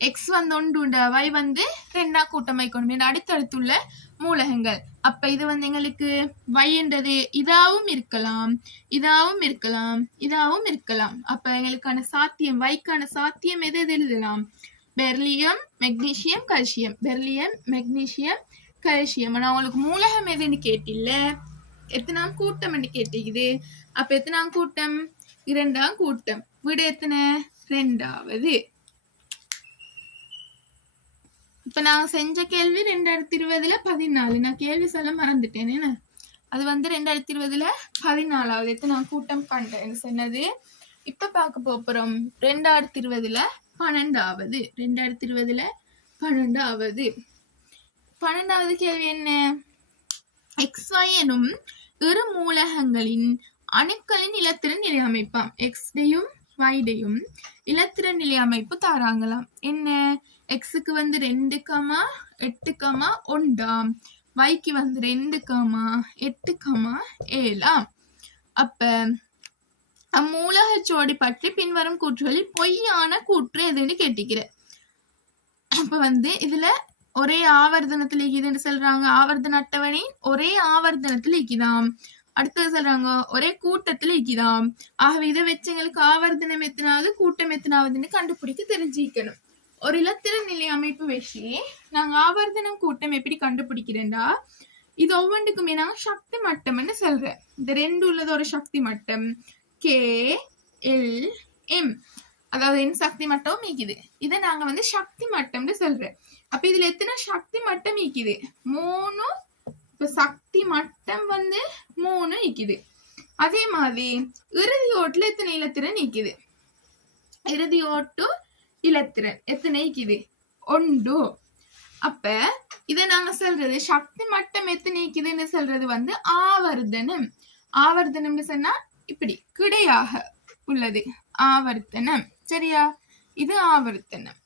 x வந்து 1 y வந்து 2ஆம் கூட்டம் வைக்கணும். அடுத்தடுத்துள்ள மூலகங்கள். அப்ப இது வந்து எங்களுக்கு y என்றது இதாவும் இருக்கலாம், இதாவும் இருக்கலாம், இதாவும் இருக்கலாம். அப்ப எங்களுக்கான சாத்தியம் yக்கான சாத்தியம் எது எழுதலாம்? Beryllium, magnesium, calcium. Beryllium, magnesium, calcium. ஆனா உங்களுக்கு மூலகம் எதுன்னு கேட்டில்ல, எத்தனாம் கூட்டம் என்று கேட்டிக்குது. அப்ப எத்தனாம் கூட்டம்? 2ஆம் கூட்டம். விட எத்தனை? 2வது. இப்ப நான் செஞ்ச கேள்வி 2020 14. நான் கேள்வி சொல்ல மறந்துட்டேன். அது வந்து 2020 14வது எத்தனாம் கூட்டம் கண்டேன் சொன்னது. இப்ப பார்க்க போறோம் 2020 12வது. 2020 12வது. 12வது கேள்வி என்ன? XY எனும் இரு மூலகங்களின் அணுக்களின் இலத்திரன் நிலை அமைப்பாம். எக்ஸ்டையும் வைடையும் இலத்திரன் நிலை அமைப்பு தாராங்களாம். என்ன? எக்ஸுக்கு வந்து 2, 8, 1, வைக்கு வந்து 2, 8, 7. அப்ப அம்மூலக ஜோடி பற்றி பின்வரும் கூற்றுகளில் பொய்யான கூற்று எதுன்னு கேட்டிக்கிற. அப்ப வந்து இதுல ஒரே ஆவர்த்தனத்துல இருக்குதுன்னு சொல்றாங்க. ஆவர்த்தன அட்டவணை ஒரே ஆவர்த்தனத்துல இருக்குதாம். அடுத்தது சொல்றாங்க ஒரே கூட்டத்துல இருக்குதாம். ஆகவே இதை வச்சு எங்களுக்கு ஆவர்த்தனம் எத்தனாவது, கூட்டம் எத்தனாவதுன்னு கண்டுபிடிக்க தெரிஞ்சுக்கணும். ஒரு இலத்திர நிலை அமைப்பு வச்சு நாங்க ஆவர்த்தனம் கூட்டம் எப்படி கண்டுபிடிக்கிறேன்டா, இது ஒவ்வொன்றுக்குமே நாங்க சக்தி மட்டம்னு சொல்றேன். இந்த 2 உள்ளது ஒரு சக்தி மட்டம் KLM. அதாவது என்ன சக்தி மட்டம் மீக்குது. இதை நாங்க வந்து சக்தி மட்டம்னு சொல்றேன். அப்ப இதுல எத்தனை சக்தி மட்டம் ஈக்குது? 3. இப்ப சக்தி மட்டம் வந்து 3 ஈக்குது. அதே மாதிரி இறுதி ஓட்டுல எத்தனை இலத்திரன் ஈக்குது? இறுதி ஓட்டு இலத்திரன் எத்தனை ஈக்குது? 1. அப்ப இதை நாங்க சொல்றது சக்தி மட்டம் எத்தனை ஈக்குதுன்னு சொல்றது வந்து ஆவர்த்தனம். ஆவர்த்தனம்னு சொன்னா இப்படி கிடையாக உள்ளது ஆவர்த்தனம். சரியா? இது ஆவர்த்தனம்.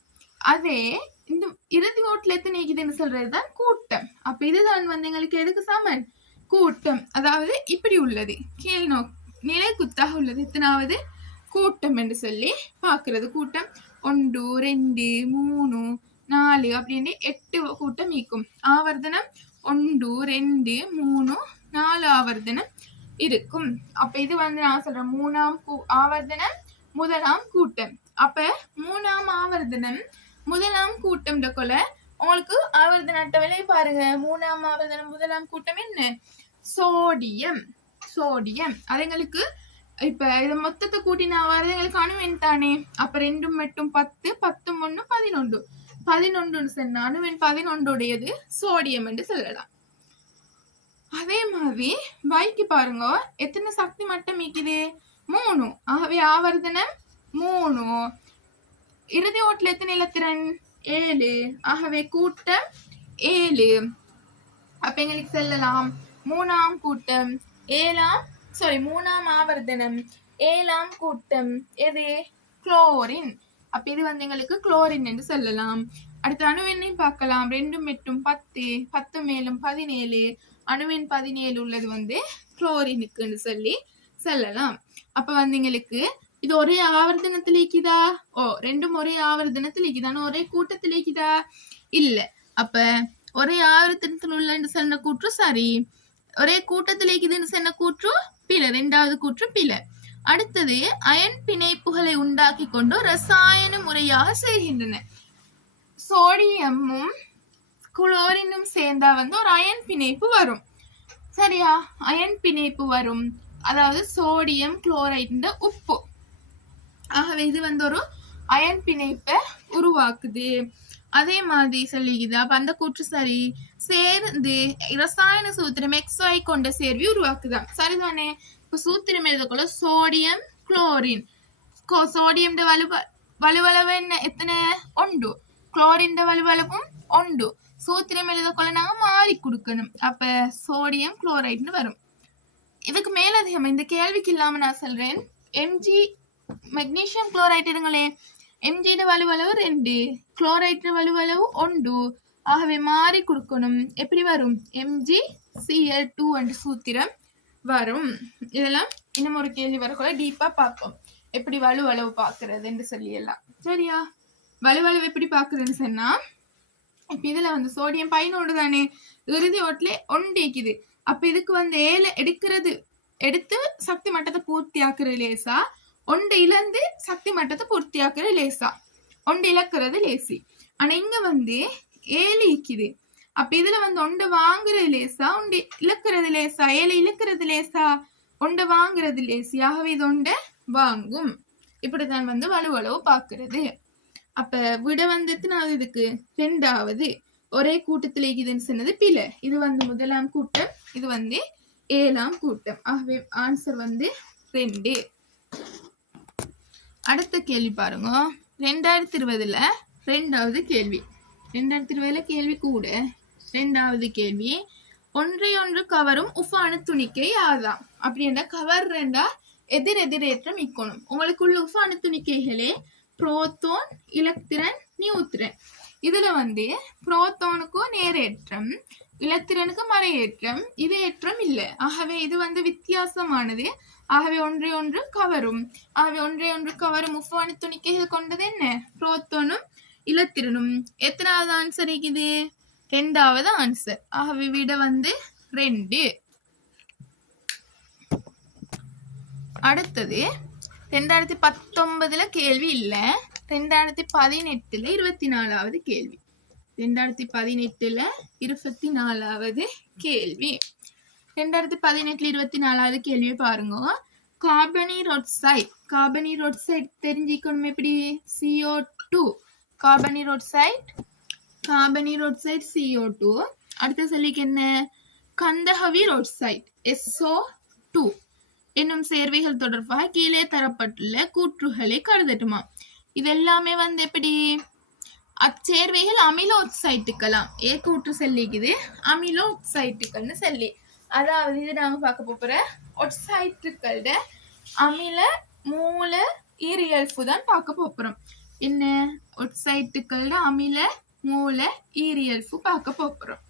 அதே இந்த இறுதி ஓட்டுல எத்தனை ஈக்குதுன்னு சொல்றதுதான் கூட்டம். அப்ப இதுதான் வந்து எங்களுக்கு எதுக்கு சமன்? கூட்டம். அதாவது இப்படி உள்ளது கீழ் நிலை குத்தாக உள்ளது எத்தனாவது? கூட்டம் என்று சொல்லி பாக்குறது. கூட்டம் 1, 2, 3, 4 அப்படின்னு 8 கூட்டம் ஈக்கும். ஆவர்த்தனம் 1, 2, 3, 4 ஆவர்த்தனம் இருக்கும். அப்ப இது வந்து நான் சொல்றேன் 3ஆம் ஆவர்த்தனம் 1ஆம் கூட்டம். அப்ப 3ஆம் ஆவர்த்தனம் 1ஆம் கூட்டம் கொல உங்களுக்கு ஆவர்த்தன அட்டவணை பாருங்க. 3ஆம் ஆவர்த்தனம் 1ஆம் கூட்டம் என்ன? சோடியம். சோடியம் அது எங்களுக்கு இப்ப இத மொத்தத்தை கூட்டினா வரது எங்களுக்கு அணுவெண் தானே. அப்ப 2 மட்டும் 10, 10 1 11. 11 சொன்ன அணுவெண் 11 உடையது சோடியம் என்று சொல்லலாம். அதே மாதிரி வைக்கு பாருங்க எத்தனை சக்தி மட்டம் ஈக்குது? 3. ஆகவே ஆவர்த்தனம் 3. இறுதி ஓட்டுல எத்தனை இலத்திரன்? 7. ஆகவே கூட்டம் 7. அப்ப எங்களுக்கு செல்லலாம் 3ஆம் கூட்டம் 3ஆம் ஆவர்த்தனம் 7ஆம் கூட்டம் எது? குளோரின். அப்ப இது வந்து எங்களுக்கு குளோரின் என்று சொல்லலாம். அடுத்த அணுவெண்ணை பார்க்கலாம். 2 மட்டும் 10, 10 மேலும் 17. அணுவெண் 17 உள்ளது வந்து குளோரினுக்குன்னு சொல்லி சொல்லலாம். அப்ப வந்து எங்களுக்கு இது ஒரே ஆவர்த்தனத்துல இருக்குதா? ரெண்டும் ஒரே ஆவர்த்தனத்துல இருக்குதானு ஒரே கூட்டத்துல இருக்குதா? இல்ல. அப்ப ஒரே ஆவர்த்தனத்தில் உள்ள சொன்ன கூற்று சரி. ஒரே கூட்டத்தில் இருக்குதுன்னு சொன்ன கூற்று பிழை. 2வது கூற்று பிழை. அடுத்தது அயன் பிணைப்புகளை உண்டாக்கி கொண்டு ரசாயன முறையாக செய்கின்றன. சோடியமும் குளோரினும் சேர்ந்தா வந்து ஒரு அயன் பிணைப்பு வரும். சரியா? அயன் பிணைப்பு வரும். அதாவது சோடியம் குளோரைடு உப்பு. ஆகவே இது வந்து ஒரு அயன் பிணைப்பை உருவாக்குது. அதே மாதிரி சொல்லிக்குது. அப்ப அந்த கூற்று சரி. சேர்ந்து ரசாயன சூத்திரம் XY கொண்ட சேர்வி உருவாக்குதான். சரிதானே? இப்ப சூத்திரம் எழுதக்குள்ள சோடியம் குளோரின். சோடியம் வலுவளவு என்ன? எத்தனை? 1. குளோரின் வலுவளவும் 1. சூத்திரம் எழுதக்குள்ள நாங்க மாறி கொடுக்கணும். அப்ப சோடியம் குளோரைடுன்னு வரும். இதுக்கு மேலதிகமா இந்த கேள்விக்கு இல்லாம நான் சொல்றேன். Mg மெக்னீசியம் குளோரைடு எடுங்களே. Mg வலுவளவு 2, குளோரைடு வலுவளவு 1. ஆகவே மாறி கொடுக்கணும். எப்படி வரும்? MgCl2 என்ற சூத்திரம் வரும். இதெல்லாம் இன்னும் ஒரு கேள்வி வரக்குள்ள டீப்பா பார்ப்போம், எப்படி வலுவளவு பாக்குறது என்று சொல்லி எல்லாம். சரியா? வலுவளவு எப்படி பாக்குறதுன்னு சொன்னா, இப்ப இதுல வந்து சோடியம் பயனோடு தானே, இறுதி ஓட்டிலே ஒண்டிக்குது. அப்ப இதுக்கு வந்து எடுத்து சக்தி மட்டத்தை பூர்த்தி ஆக்குறது லேசா, ஒன்று இழந்து சக்தி மட்டத்தை பூர்த்தி ஆக்குறது லேசா, ஒன்று இழக்கிறது லேசி. ஆனா இங்க வந்து 7 இக்குது. அப்ப இதுல வந்து ஒன்று வாங்குறது லேசா, ஒன்று இழக்கிறது லேசா. 7 இழுக்கிறது லேசா, ஒன்று வாங்குறது லேசி. ஆகவே இது ஒன்றை வாங்கும். இப்படித்தான் வந்து வலுவளவு பாக்குறது. அப்ப விட வந்து எத்தனாவது? இதுக்கு 2வது. ஒரே கூட்டத்தில் இருக்குதுன்னு சொன்னது பிழை. இது வந்து முதலாம் கூட்டம், இது வந்து 7ஆம் கூட்டம். ஆகவே ஆன்சர் வந்து 2. அடுத்த கேள்வி பாருங்க. 2020ல 2வது கேள்வி. 2020ல கேள்வி கூட. 2வது கேள்வி, ஒன்றையொன்று கவரும் உஃபான துணிக்கை ஆதாம். அப்படின்னா கவர் ரெண்டா எதிரெதிரேற்றம் இக்கணும். உங்களுக்குள்ள உஃபான துணிக்கைகளே புரோத்தோன், எலக்ட்ரான், நியூட்ரன். இதுல வந்து புரோத்தோனுக்கும் நேரேற்றம், எலக்ட்ரானுக்கு மறையேற்றம், இது ஏற்றம் இல்லை. ஆகவே இது வந்து வித்தியாசமானது. ஆகவே ஒன்றையொன்று கவரும். ஆகவே ஒன்றையொன்று கவரும் உஃபான துணிக்கைகள் கொண்டது என்ன? புரோத்தோனும் எலக்ட்ரானும். எத்தனாவது ஆன்சர் இருக்குது? 2வது ஆன்சர். ஆகவே விட வந்து 2. அடுத்தது 2019ல கேள்வி இல்ல, 2018ல 24வது கேள்வி. 2018ல 24வது கேள்வி. 2018ல 24வது கேள்வியை பாருங்க. கார்பனீர் ஆக்சைடு தெரிஞ்சுக்கணும். எப்படி? CO2. கார்பனீர் ஆக்சைடு CO2. அடுத்த சொல்லிக்கு என்ன? கந்தகவீர் ஆக்சைடு SO2 என்னும் சேர்வைகள் தொடர்பாக கீழே தரப்பட்டுள்ள கூற்றுகளை கருதட்டுமா. இதெல்லாமே வந்து எப்படி? அச்சேர்வைகள் அமிலோக்சைட்டுக்கெல்லாம் ஏ கூற்று சொல்லிக்குது, அமிலோக்சைட்டுக்கள்னு சொல்லி. அதாவது இது நாங்க பார்க்க போற ஒட்சைட்டுக்களோட அமில மூல ஈரியல்பு தான் பார்க்க போறோம். என்ன? ஒட்சைட்டுக்களோட அமில மூல ஈரியல்பு பார்க்க போறோம்.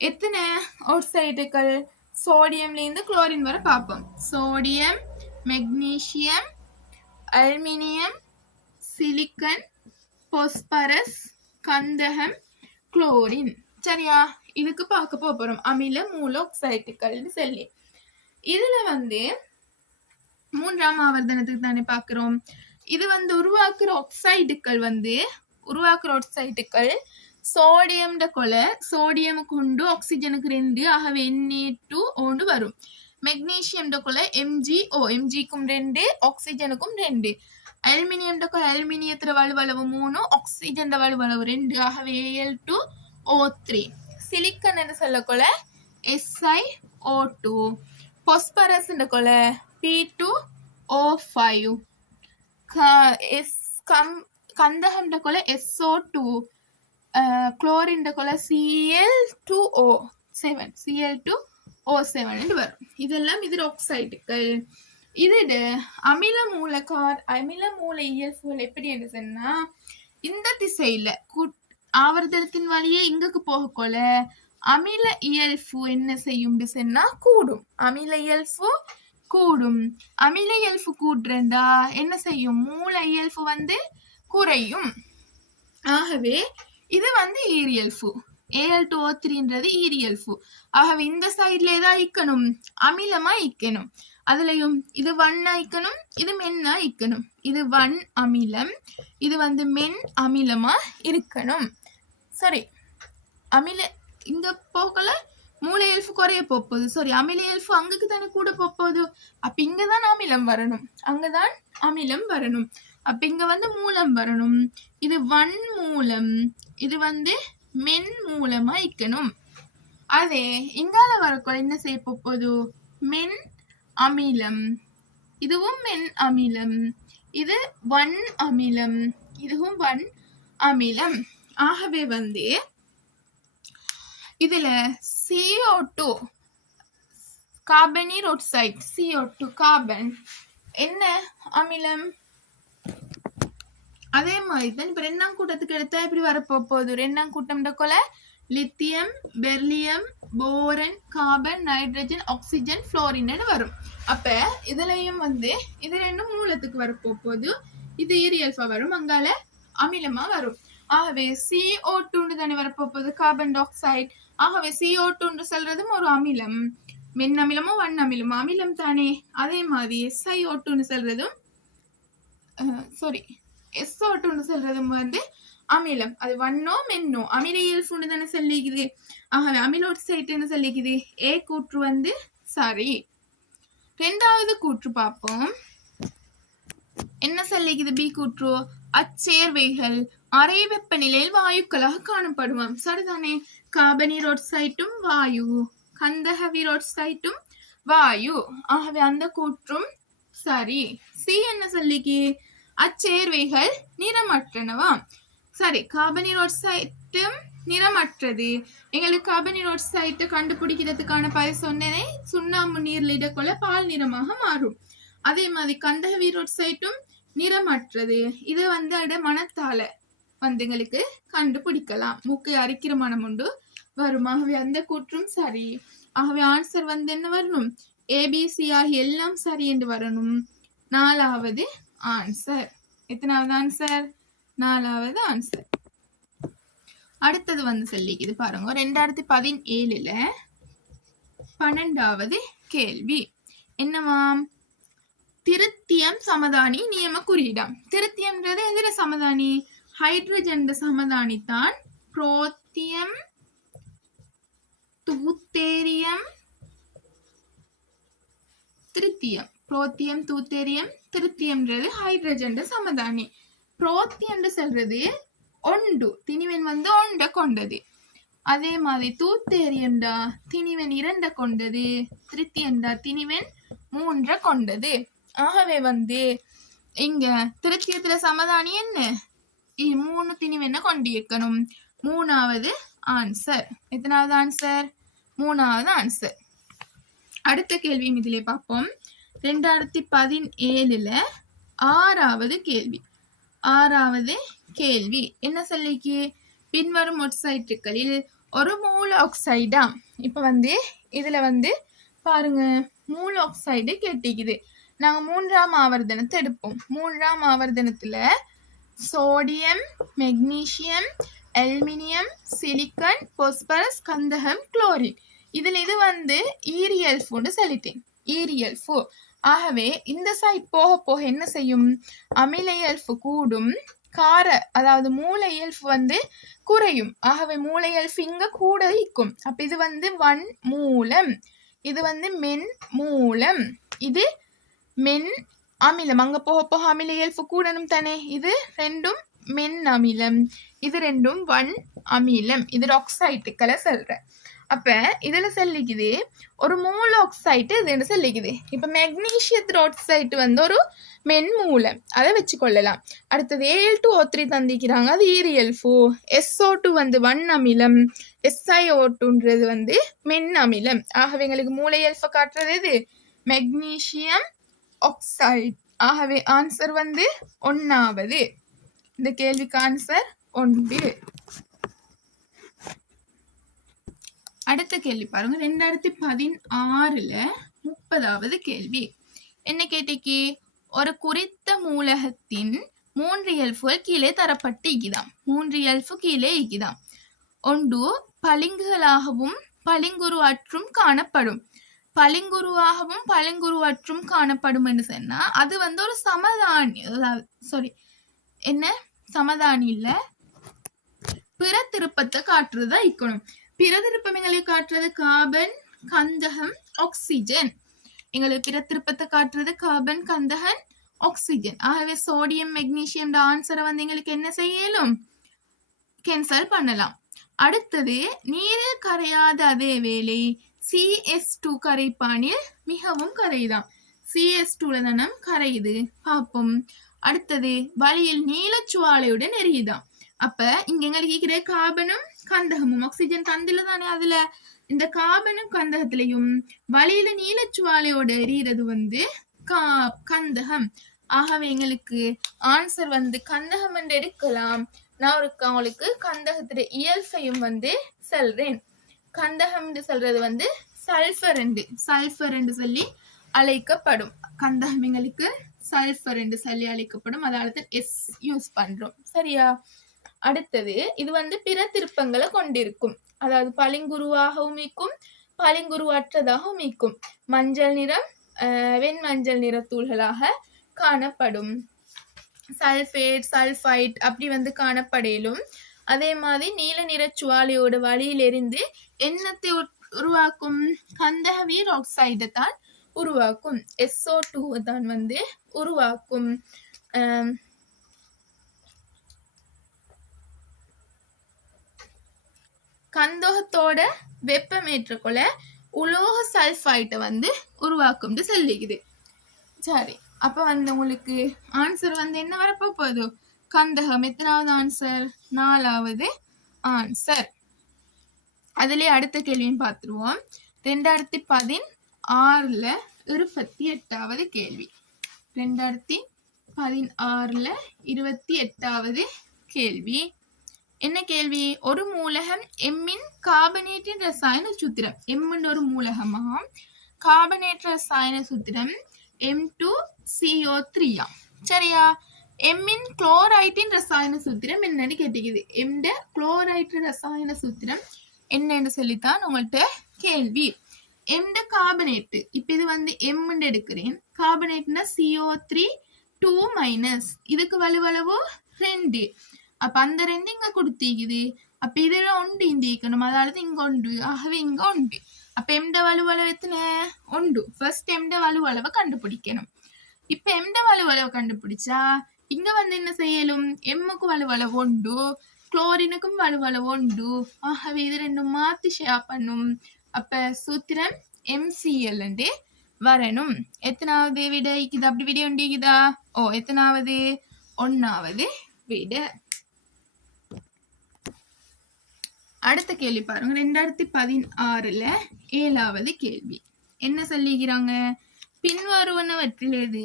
எத்தனை ஒட்சைட்டுக்கள்? சோடியம்ல இருந்து குளோரின் வரை பார்ப்போம். Sodium, magnesium, aluminium, silicon, phosphorus, கந்தகம், குளோரின். சரியா? இதுக்கு பார்க்க போறோம் அமில மூல ஆக்சைட்டுகள்னு சொல்லி. இதுல வந்து 3ஆம் ஆவர்த்தனத்துக்கு தானே பார்க்கிறோம். இது வந்து உருவாக்குற ஆக்சைடுகள் சோடியம் கொலை, சோடியம் கொண்டு ஆக்சிஜனுக்கு 2, ஆகவே Na2 ஒன்று வரும். மெக்னீசியம் கொலை MgO, Mgக்கும் 2, ஆக்சிஜனுக்கும் 2. அலுமினியம் கொலை, அலுமினியத்துல வலுவளவு 3, ஆக்சிஜன் வலுவளவு 2, ஆகவே Al2O3. சிலிக்கன் என்று சொல்ல கொலை SiO2. பாஸ்பரஸ் கொலை P2O5. கந்தகம் கொலை SO2. குளோரின் கொலை Cl2O7 வரும். இதெல்லாம் இது ஆக்சைடுகள். இது அமில மூல இயல்புகள் எப்படி என்று சொன்னா, இந்த திசையில ஆவர்த்தனத்தின் வழியே இங்கக்கு போகக்கொள்ள அமில இயல்பு என்ன செய்யும் சொன்னா கூடும். அமில இயல்பு கூடும். அமில இயல்பு கூடுறா என்ன செய்யும்? மூல இயல்பு வந்து குறையும். ஆகவே இது வந்து ஈரியல்பு. Al2O3ன்றது ஈரியல்பு. ஆகவே இந்த சைட்ல ஏதா இக்கணும்? அமிலமா இக்கணும். அதுலயும் இது வண்ணா இக்கணும், இது மென்னா இக்கணும். இது வன் அமிலம், இது வந்து மென் அமிலமா இருக்கணும். சரி, அமில இங்க போகல, மூல இயல்பு குறைய போகுது. சாரி, அமில இயல்பு அங்குக்கு தானே கூட போகுது. அப்ப இங்கதான் அமிலம் வரணும், அங்கதான் அமிலம் வரணும். அப்ப இங்க வந்து மூலம் வரணும். இது வன் மூலம், இது வந்து மென் மூலமா இருக்கணும். அதே இங்கால வரக்குள்ள என்ன செய்ய போகுது? மென் அமிலம், இதுவும் மென் அமிலம், இது வன் அமிலம், இதுவும் வன் அமிலம். ஆகவே வந்து இதுல CO2 கார்பனீர் ஆக்சைடு, CO2 கார்பன் என்ன அமிலம்? அதே மாதிரி தான் இப்ப 2ஆம் கூட்டத்துக்கு எடுத்தா இப்படி வரப்போகுது. 2ஆம் கூட்டம்ன்ற கொல lithium, beryllium, போரன், carbon, nitrogen, oxygen, fluorine வரும். அப்ப இதுலயும் வந்து இது ரெண்டும் மூலத்துக்கு வரப்போகுது. இது ஈரியல்ஃபா வரும், அங்கால அமிலமா வரும். ஆகவே CO2 தானே வரப்போகுது, கார்பன் டை ஆக்சைடு. ஆகவே CO2 சொல்றதும் ஒரு அமிலம், மென் அமிலமோ வன் அமிலமோ அமிலம் தானே. அதே மாதிரி SiO2 சொல்றதும் SO2 சொல்றதும் வந்து அமிலம். அது வண்ணோ மென்னோ அமிலையில் ஃபுண்டு தானே சொல்லிக்குது. ஆகவே அமிலோட்சைட்டுன்னு சொல்லிக்குது. ஏ கூற்று வந்து சரி. 2வது கூற்று பார்ப்போம். என்ன சொல்லிக்குது பி கூற்று? அச்சேர்வைகள் அறை வெப்பநிலையில் வாயுக்களாக காணப்படுவாம். சரிதானே. கார்பனீரோட்சைட்டும் வாயு, கந்தகவீரோட்சைட்டும் வாயு. ஆகவே அந்த கூற்றும் சரி. சி என்ன சொல்லிக்கு? அச்சேர்வைகள் நிறமற்றனவாம். சரி, கார்பனீரோட்சைட்டும் நிறமற்றது. எங்களுக்கு கார்பனீரோட்சைட்டை கண்டுபிடிக்கிறதுக்கான பயிர் சொன்னேனே, சுண்ணாம்பு நீர்ல இடக்கொள்ள பால் நிறமாக மாறும். அதே மாதிரி கந்தகவீரோட்சைட்டும் நிறமற்றது. இது வந்து அட மனத்தால வந்து எங்களுக்கு கண்டுபிடிக்கலாம். மூக்கை அரிக்கிற மனம் உண்டு வரும். ஆகவே அந்த கூற்றும் சரி. ஆகவே ஆன்சர் வந்து என்ன வரணும்? ஏபிசி ஆகிய எல்லாம் சரி என்று வரணும். 4வது ஆன்சர். எத்தனாவது ஆன்சர்? 4வது ஆன்சர். அடுத்தது வந்து சொல்லிக்குது பாருங்க. 2017 12வது கேள்வி என்னவாம்? திருத்தியம் சமதானி நியம குறியீடாம். திருத்தியம்ன்றது எதிர சமதானி? ஹைட்ரஜன் சமதானி தான் புரோத்தியம், தூத்தேரியம், திருத்தியம். புரோத்தியம், தூத்தேரியம், திருத்தியம்ன்றது ஹைட்ரஜன் சமதானி. புரோத்தியம் சொல்றது ஒன்று, திணிவன் வந்து ஒன்றை கொண்டது. அதே மாதிரி தூத்தேரியம்டா திணிவன் 2 கொண்டது. திருத்தியம்டா திணிவன் 3 கொண்டது. ஆகவே வந்து இங்க திருத்தியத்துல சமதானி என்ன? 3 திணிவென்ன கொண்டிருக்கணும். 3வது ஆன்சர். எத்தனாவது ஆன்சர்? 3வது ஆன்சர். அடுத்த கேள்வியும் இதிலே பார்ப்போம். 2017 6வது கேள்வி. 6வது கேள்வி என்ன சொல்லிக்கு? பின்வரும் ஒட்சைட்டுகளில் ஒரு மூல ஆக்சைடாம். இப்ப வந்து இதுல வந்து பாருங்க, மூல ஆக்சைடு கேட்டிக்குது. நாங்க 3ஆம் ஆவர்த்தனத்தை எடுப்போம். 3ஆம் ஆவர்த்தனத்துல sodium, magnesium, aluminium, silicon, phosphorus, கந்தகம், குளோரின். இதுல இது வந்து ஈரியல்ஃபுன்னு சொல்லிட்டேன். ஈரியல்ஃபு. ஆகவே இந்த சைட் போக போக என்ன செய்யும்? அமில இயல்பு கூடும், கார அதாவது மூல இயல்பு வந்து குறையும். ஆகவே மூல இயல்பு இங்க கூட இருக்கும். அப்ப இது வந்து வன் மூலம், இது வந்து மென் மூலம், இது மென் அமிலம். அங்க போக போக அமில இயல்பு கூடணும் தானே. இது ரெண்டும் மென் அமிலம், இது ரெண்டும் வன் அமிலம். இது ஆக்சைட்டுக்களை சொல்றேன். அப்ப இதுல சொல்லிக்குது ஒரு மூல ஆக்சைட்டு இதுன்னு சொல்லிக்குது. இப்ப மெக்னீசியத்து ஆக்சைட்டு வந்து ஒரு மென் மூலம், அதை வச்சுக்கொள்ளலாம். அடுத்தது Al2O3 தந்திக்கிறாங்க, அது ஈரியல்ஃபு. SO2 வந்து வன் அமிலம், SiO2ன்றது வந்து மென் அமிலம். ஆகவே எங்களுக்கு மூல இயல்பை காட்டுறது இது மெக்னீசியம் ஆக்சைடு. ஆகவே ஆன்சர் வந்து 1வது. இந்த கேள்விக்கு ஆன்சர் 1. அடுத்த கேள்வி பாருங்க. 2016 30வது கேள்வி என்ன கேட்டிக்கு? ஒரு குறித்த மூலகத்தின் 3 இயல்புகள் கீழே தரப்பட்டு இக்குதாம். 3 இயல்பு கீழே இக்குதாம். ஒன்று பளிங்குகளாகவும் பளிங்குருவற்றும் காணப்படும். பளிங்குருவாகவும் பளிங்குருவற்றும் காணப்படும் என்று சொன்னா அது வந்து ஒரு சமதானி, என்ன சமதானி இல்ல, பிற திருப்பத்தை காட்டுறதா இருக்கணும். பிற திருப்பம் எங்களுக்கு காட்டுறது கார்பன், கந்தகம், ஆக்சிஜன். எங்களுக்கு பிற திருப்பத்தை காட்டுறது கார்பன், கந்தகம், ஆக்சிஜன். ஆகவே சோடியம், மெக்னீசியம் ஆன்சரை வந்து எங்களுக்கு என்ன செய்யலும்? கேன்சல் பண்ணலாம். அடுத்தது நீரில் கரையாத அதே வேளை CS2 கரைப்பானில் மிகவும் கரைதான். CS2ல தானே கரையுது பார்ப்போம். அடுத்தது வழியில் நீலச்சுவாலையுடன் எரியுதான். அப்ப இங்க எங்களுக்கு இருக்கிற கார்பனும் கந்தகமும் ஆக்சிஜன் தந்தில தானே. அதுல இந்த கார்பனும் கந்தகத்திலையும் வழியில நீலச்சுவாலையோட எரியிறது வந்து கந்தகம். ஆகவே எங்களுக்கு ஆன்சர் வந்து கந்தகம் என்று எடுக்கலாம். நான் உங்களுக்கு கந்தகத்துடைய இயல்பையும் வந்து சொல்றேன். கந்தகம் என்று சொல்றது வந்து சல்பர் என்று சொல்லி அழைக்கப்படும். கந்தகம் எங்களுக்கு சல்பர் என்று சொல்லி அழைக்கப்படும். அதாவது எஸ் யூஸ் பண்றோம். சரியா? அடுத்தது இது வந்து பிற திருப்பங்களை கொண்டிருக்கும். அதாவது பளிங்குருவாகவும் இருக்கும், பளிங்குருவற்றதாகவும் இருக்கும். மஞ்சள் நிறம் வெண்மஞ்சள் நிற தூள்களாக காணப்படும். சல்பேட் சல்பைட் அப்படி வந்து காணப்படையிலும். அதே மாதிரி நீல நிற சுவாலையோட வழியிலிருந்து என்னத்தை உருவாக்கும்? கந்தக வீர் ஆக்சைடை தான் உருவாக்கும். SO2 தான் வந்து உருவாக்கும். கந்தகத்தோட வெப்பமேற்றக்கொள்ள உலோக சல்பைட்டை வந்து உருவாக்கும்னு சொல்லிக்குது. சரி, அப்ப வந்து உங்களுக்கு ஆன்சர் வந்து என்ன வரப்போ போகுது? கந்தகம். எத்தனாவது ஆன்சர்? 4வது ஆன்சர். அதுலயே அடுத்த கேள்வியும் பார்த்துருவோம். 2016 28வது கேள்வி. 2016 28வது கேள்வி. என்ன கேள்வி? ஒரு மூலகம் எம்மின் கார்பனேட்டின் ரசாயன சூத்திரம். எம்மின் ஒரு மூலகமாம். கார்பனேட் ரசாயன சூத்திரம் M2CO3. சரியா? எம்மின் குளோரைட்டின் ரசாயன சூத்திரம் என்னன்னு கேட்டுக்குது. எம்ட குளோரைட் ரசாயன சூத்திரம் என்னன்னு சொல்லித்தான் உங்கள்கிட்ட கேள்வி. எம்ட கார்பனேட், இப்ப இது வந்து எம்ன்னு எடுக்கிறேன். கார்பனேட்னா CO3 2-. இதுக்கு வலுவளவோ 2. அப்ப அந்த 2 இங்க கொடுத்திக்குது. அப்ப இதுல ஒன்று இந்திக்கணும். அதாவது இங்க ஒன்று. ஆகவே இங்க ஒன்று. அப்ப எம்ட வலுவளவு எத்தனை? 1. ஃபர்ஸ்ட் எம்ட வலுவளவை கண்டுபிடிக்கணும். இப்ப எம்ட வலுவளவை கண்டுபிடிச்சா இங்க வந்து என்ன செய்யலும்? எம்முக்கு வலுவளவு 1, குளோரினுக்கும் வலுவளவு 1. ஆகவே இது ரெண்டும் மாத்தி ஷேர் பண்ணும். அப்ப சூத்திரம் MCl வரணும். எத்தனாவது விட இது? அப்படி விட உண்டிக்குதா? எத்தனாவது? 1வது விட. அடுத்த கேள்வி பாருங்க. 2016 7வது கேள்வி. என்ன சொல்லிக்கிறாங்க? பின்வருவனவற்றிலேது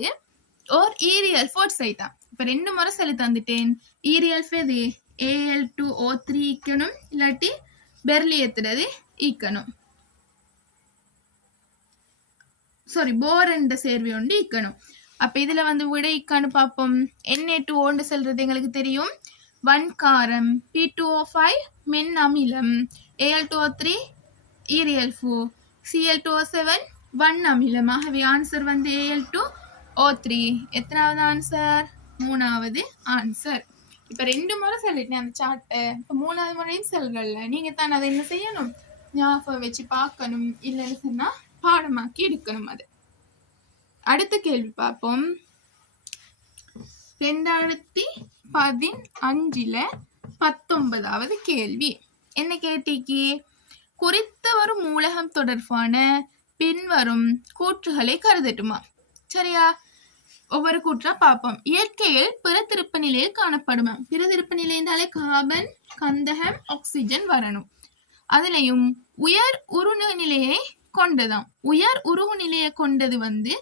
ஓர் ஈரியல் ஃபோர்சைட்டா. இப்ப 2 முறை சொல்லி தந்துட்டேன். ஈரியல் எது? Al2O3 ஈக்கணும், இல்லாட்டி பெர்லியத்துறது ஈக்கணும். சாரி, போரண்ட சேர்வி ஒன்று ஈக்கணும். அப்ப இதுல வந்து விட ஈக்கான்னு பார்ப்போம். Na2O சொல்றது எங்களுக்கு தெரியும். 1 காரம், P2O5 மென் அமிலம், Al2O3 ஈரியல் 4, Cl2O7 1 அமிலம். ஆகவே ஆன்சர் வந்து Al2O3. எத்தனாவது ஆன்சர்? 3வது ஆன்சர். இப்ப 2 முறை சொல்லிட்டேன் அந்த சார்ட்டை. இப்ப 3வது முறையும் செல்கள்ல நீங்க தான் அதை என்ன செய்யணும்? ஞாபகம் வச்சு பார்க்கணும். இல்லைன்னு சொன்னா பாடமாக்கி எடுக்கணும். அது அடுத்த கேள்வி பார்ப்போம். 2015 19வது கேள்வி. என்ன கேட்டிக்கு? குறித்த ஒரு மூலகம் தொடர்பான பின்வரும் கூற்றுகளை கருதட்டுமா. சரியா? ஒவ்வொரு கூற்றா பார்ப்போம். இயற்கையில் பிற திருப்ப நிலையில் காணப்படுமா. பிற திருப்ப நிலை என்றாலே கார்பன், கந்தகம், ஆக்சிஜன் வரணும். அதுலயும் உயர் உருகு நிலையை கொண்டதாம். உயர் உருகு நிலையை கொண்டது வந்து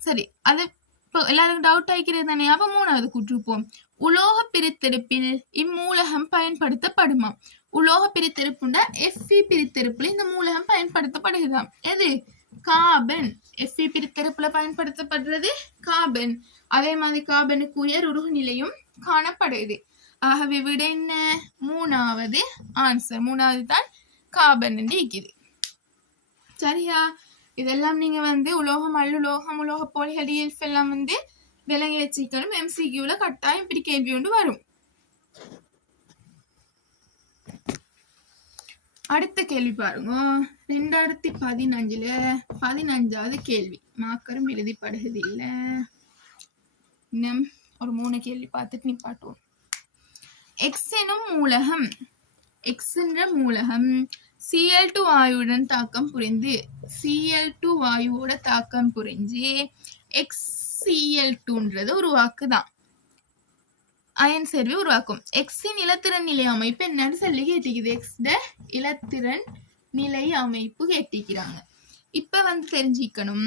சரி, அது இப்போ எல்லாருக்கும் டவுட் ஆகிக்கிறது தானே. அப்ப 3வது கூற்றுப்போம். உலோக பிரித்தெடுப்பில் இம்மூலகம் பயன்படுத்தப்படுமா. உலோக பிரித்தெடுப்புண்டா Fe பிரித்தெடுப்புல இந்த மூலகம் பயன்படுத்தப்படுகிறதாம். எது? கார்பன். Fe பிரித்தெடுப்புல பயன்படுத்தப்படுறது கார்பன். அதே மாதிரி கார்பனுக்கு உயர் உருகு நிலையும் காணப்படுது. ஆகவே விட என்ன? 3வது ஆன்சர். 3வது தான் கார்பன் இருக்குது. சரியா? இதெல்லாம் நீங்க வந்து உலோகம், அல்லுலோகம், உலோக போலிகள் எல்லாம் வந்து விலங்கி வச்சுக்கணும். MCQல கட்டாயம் இப்படி கேள்வி ஒன்று வரும். அடுத்த கேள்வி பாருங்க. 2015 15வது கேள்வி. மாக்கரும் எழுதிப்படுகிறது இல்ல. இன்னும் ஒரு 3 கேள்வி பார்த்துட்டு நிப்பாட்டுவோம். எக்ஸ் எனும் மூலகம், எக்ஸ் என்ற மூலகம் Cl2 வாயுடன் தாக்கம் புரிந்து, Cl2 வாயுவோட தாக்கம் புரிஞ்சு XCl2ன்றது உருவாக்குதான். அயன் சேர்வை உருவாக்கும். எக்ஸின் இலத்திறன் நிலை அமைப்பு என்னன்னு சொல்லி கேட்டிக்குது. எக்ஸ் இலத்திறன் நிலை அமைப்பு கேட்டிக்கிறாங்க. இப்ப வந்து தெரிஞ்சுக்கணும்.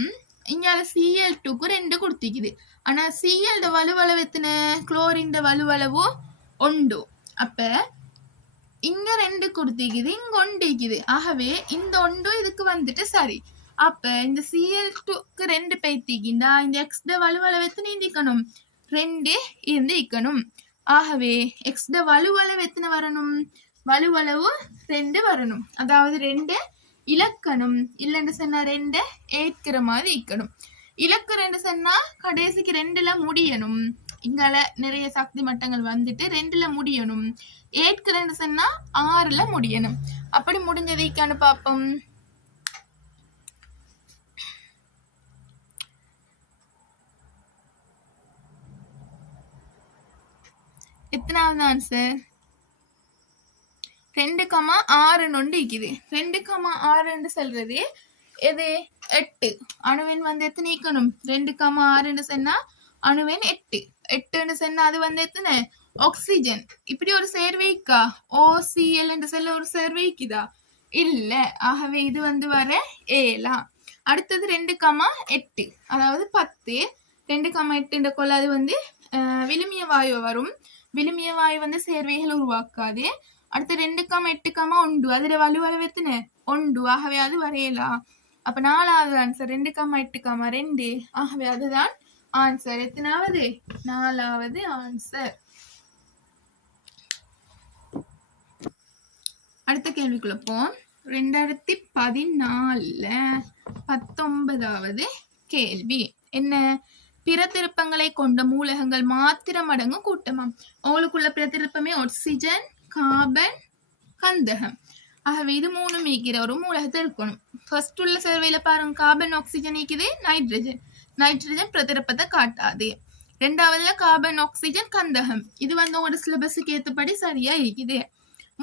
இங்கால Cl2க்கு 2 கொடுத்திக்குது. ஆனா Cl வலுவளவு எத்தனை, குளோரின் வலுவளவு 1. அப்ப இங்க 2 கொடுத்திக்குது, இங்க 1 இருக்குது. ஆகவே இந்த 1 இதுக்கு வந்துட்டு சரி. அப்ப இந்த Cl2க்கு 2 பைத்திக்கிண்டா இந்த x வலுவளவு எத்தனை இந்திக்கணும், 2 இருந்து இக்கணும். ஆகவே x வலுவளவு எத்தனை வரணும், வலுவளவு 2 வரணும். அதாவது 2 இலக்கணும், இல்லைன்னு சொன்னா 2 ஏற்கிற மாதிரி இக்கணும். இலக்கு 2 சொன்னா கடைசிக்கு 2ல முடியணும். இங்கால நிறைய சக்தி மட்டங்கள் வந்துட்டு 2ல முடியணும். ஏற்க 2 சொன்னா 6ல முடியணும். அப்படி முடிஞ்சதைக்கான பாப்போம். எத்தனாவது ஆன்சர், 2,6 நொண்டு இருக்குது. 2,6 சொல்றது எது, 8. அணுவின் வந்து எத்தனை ஈக்கணும், 2,6 சொன்னா அணுவின் 8. 8 சொன்னா அது வந்து எத்தனை, ஆக்சிஜன். இப்படி ஒரு சேர்வைக்கா, OCl என்று சொல்ல ஒரு சேர்வைக்குதா, இல்ல. ஆகவே இது வந்து வர ஏலா. அடுத்தது 2,8, அதாவது 10. 2,8 கொள்ள அது வந்து விழுமிய வாயு வரும். விழுமிய வாயு வந்து சேர்வைகள் உருவாக்காது. அடுத்து 2,8,1 அதுல வலுவளவு எத்தனை, 1. ஆகவே அது வரையலாம். அப்ப 4வது ஆன்சர் 2,8,2. ஆகவே அதுதான் ஆன்சர். எத்தனாவது, 4வது ஆன்சர். அடுத்த கேள்விக்குள்ள போம். 2014 19வது கேள்வி என்ன, பிறத்திருப்பங்களை கொண்ட மூலகங்கள் மாத்திரம் அடங்கும் கூட்டமாம். உங்களுக்குள்ள பிறத்திருப்பமே ஆக்சிஜன், கார்பன், கந்தகம். ஆகவே இது 3 மீக்கிற ஒரு மூலகத்தை இருக்கணும். ஃபர்ஸ்ட் உள்ள சர்வேல பாருங்க, கார்பன் ஆக்சிஜன் நீக்குது, நைட்ரஜன். நைட்ரஜன் பிரதிருப்பத்தை காட்டாது. 2வதுல கார்பன் ஆக்சிஜன் கந்தகம். இது வந்து உங்களோட சிலபஸுக்கு ஏற்றபடி சரியா இருக்குது.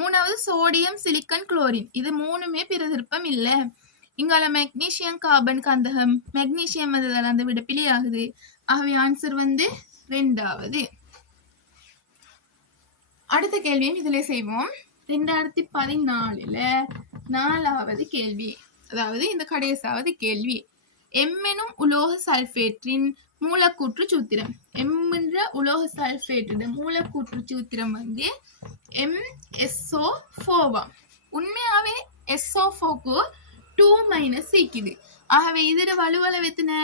3வது சோடியம் சிலிக்கன் குளோரின். இது 3மே பிரதிருப்பம் இல்ல. இங்கால மெக்னீசியம் கார்பன் கந்தகம், மெக்னீசியம் அந்த விட பிழையாகுது. ஆகவே ஆன்சர் வந்து 2வது. அடுத்த கேள்வியும் இதுல செய்வோம். 2014 4வது கேள்வி, அதாவது இந்த கடைசாவது கேள்வி. எம் எனும் உலோக சல்பேட்டின் மூலக்கூற்று சூத்திரம். எம் என்ற உலோக சல்பேட்டின் மூலக்கூற்று சூத்திரம் வந்து MsO4. உண்மையாவே SO4க்கு 2- இருக்குது. ஆகவே இதோட வலுவளவு எத்தனை,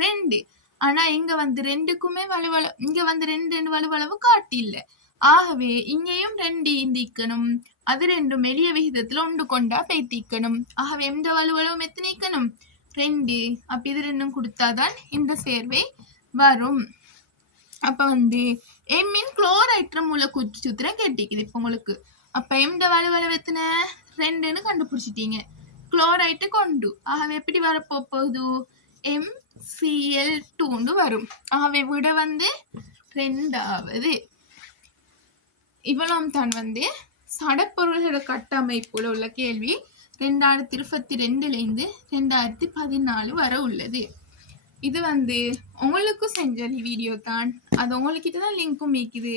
2. ஆனா இங்க வந்து 2க்குமே வலுவளவு, இங்க வந்து 2 வலுவளவு காட்டி இல்ல. ஆகவே இங்கேயும் 2 இந்திக்கணும். அது 2 எளிய விகிதத்துல ஒன்று கொண்டா பேத்திக்கணும். ஆகவே எந்த வலுவளவும் எத்தனை இக்கணும், 2. அப்ப இது 2 கொடுத்தாதான் இந்த சேர்வை வரும். அப்ப வந்து எம்மின் குளோரைட்ர மூலக்கூற்று சூத்திரம் கேட்டிக்குது இப்ப உங்களுக்கு. அப்ப எந்த வலுவளவு எத்தனை, 2ன்னு கண்டுபிடிச்சிட்டீங்க. குளோரைட்டு கொண்டு, ஆகவே எப்படி வரப்போகுது, MCl2 வரும். ஆகவே விட வந்து 2வது. இவ்வளவு தான் வந்து சடப்பொருள்களோட கட்டமைப்புல உள்ள கேள்வி 2022 2014 வர உள்ளது. இது வந்து உங்களுக்கு செஞ்ச வீடியோ தான், அது உங்ககிட்ட தான் லிங்க்கும் மீக்குது.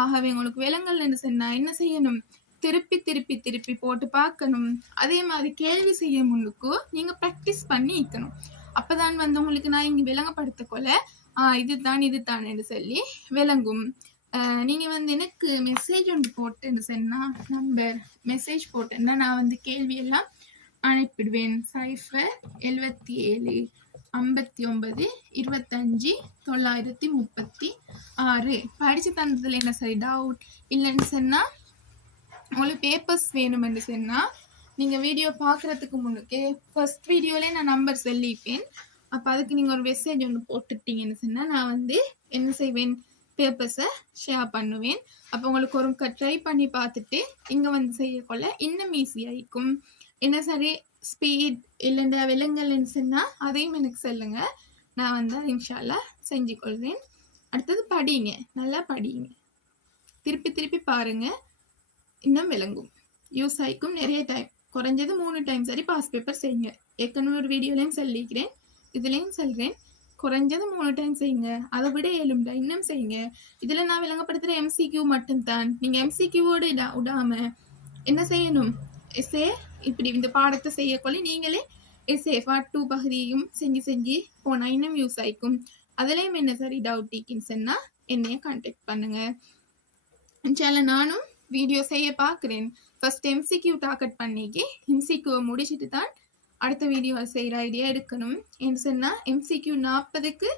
ஆகவே உங்களுக்கு விலங்கல்னு சொன்னா என்ன செய்யணும், திருப்பி திருப்பி திருப்பி போட்டு பார்க்கணும். அதே மாதிரி கேள்வி செய்ய முன்னுக்கு நீங்க ப்ராக்டிஸ் பண்ணி இருக்கணும். அப்பதான் வந்து உங்களுக்கு நான் இங்க விளங்கப்படுத்த கொள்ள இதுதான் சொல்லி விளங்கும். நீங்க வந்து எனக்கு மெசேஜ் ஒன்று போட்டுன்னு சொன்னா, நம்பர் மெசேஜ் போட்டேன்னா நான் வந்து கேள்வி எல்லாம் அனுப்பிடுவேன். 077 59 25 936. படிச்சு தந்ததுல என்ன சரி டவுட் இல்லைன்னு சொன்னா, உங்களுக்கு பேப்பர்ஸ் வேணும்னு சொன்னா நீங்க வீடியோ பாக்குறதுக்கு முன்னுக்கே ஃபர்ஸ்ட் வீடியோல நான் நம்பர் சொல்லிப்பேன். அப்ப அதுக்கு நீங்க ஒரு மெசேஜ் ஒன்று போட்டுட்டீங்கன்னு சொன்னா நான் வந்து என்ன செய்வேன், பேப்பர்ஸை ஷேர் பண்ணுவேன். அப்போ உங்களுக்கு ஒரு ட்ரை பண்ணி பார்த்துட்டு இங்கே வந்து செய்யக்கொள்ள இன்னும் ஈஸியாகிக்கும். என்ன சரி ஸ்பீட் இல்லைண்டா விலங்கல்னு சொன்னால் அதையும் எனக்கு சொல்லுங்க, நான் வந்து இன்ஷால்லா செஞ்சு கொள்வேன். அடுத்தது படிங்க, நல்லா படிங்க, திருப்பி திருப்பி பாருங்க, இன்னும் விளங்கும், யூஸ் ஆகிக்கும். நிறைய டைம், குறைஞ்சது 3 டைம் சரி பாஸ் பேப்பர் செய்யுங்க. ஏற்கனவே ஒரு வீடியோலையும் சொல்லிக்கிறேன், இதுலேயும் சொல்கிறேன். குறைஞ்சது 3 டைம் செய்யுங்க, அதை விட 7 டைம் இன்னும் செய்யுங்க. இதுல நான் விளங்கப்படுத்துற MCQ மட்டும்தான். நீங்க MCQவோடு விடாம என்ன செய்யணும், எஸ்ஏ இப்படி இந்த பாடத்தை செய்யக்கொள்ள நீங்களே எஸ்ஏ பார்ட் 2 பகுதியும் செஞ்சு செஞ்சு போனால் இன்னும் யூஸ் ஆயிக்கும். அதுலேயும் என்ன சரி டவுட் டீக்கின்னு சொன்னால் என்னைய கான்டாக்ட் பண்ணுங்க. இன்ஷால்லா நானும் வீடியோ செய்ய பார்க்குறேன். ஃபர்ஸ்ட் எம்சிக்யூ டார்கெட் பண்ணிக்கி எம்சிக்யூவை முடிச்சுட்டு தான் அடுத்த வீடியோ செய்கிற ஐடியா எடுக்கணும். என்று சொன்னால் எம்சிக்யூ 40க்கு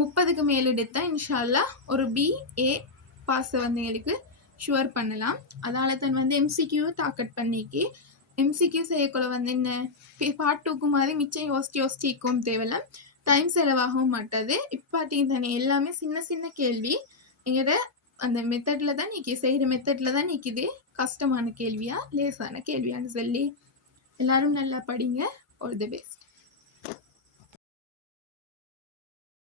30க்கு மேல் எடுத்தால் இன்ஷால்லா ஒரு BA பாஸை வந்து எங்களுக்கு ஷுவர் பண்ணலாம். அதால் தான் வந்து எம்சிக்யூ டார்கெட் பண்ணிக்கி எம்சிக்யூ செய்யக்குள்ள வந்து என்ன பார்ட் 2க்கு மாதிரி மிச்சம் யோசிச்சிக்கும் தேவையில்ல, டைம் செலவாகவும் மாட்டாது. இப்போ பார்த்தீங்க தானே எல்லாமே சின்ன சின்ன கேள்வி எங்களோட அந்த மெத்தடில் தான் நிற்கி செய்கிற மெத்தடில் தான் நிற்கிது. கஷ்டமான கேள்வியா லேசான கேள்வியான்னு சொல்லி எல்லாரும் நல்லா படிங்க. All the best.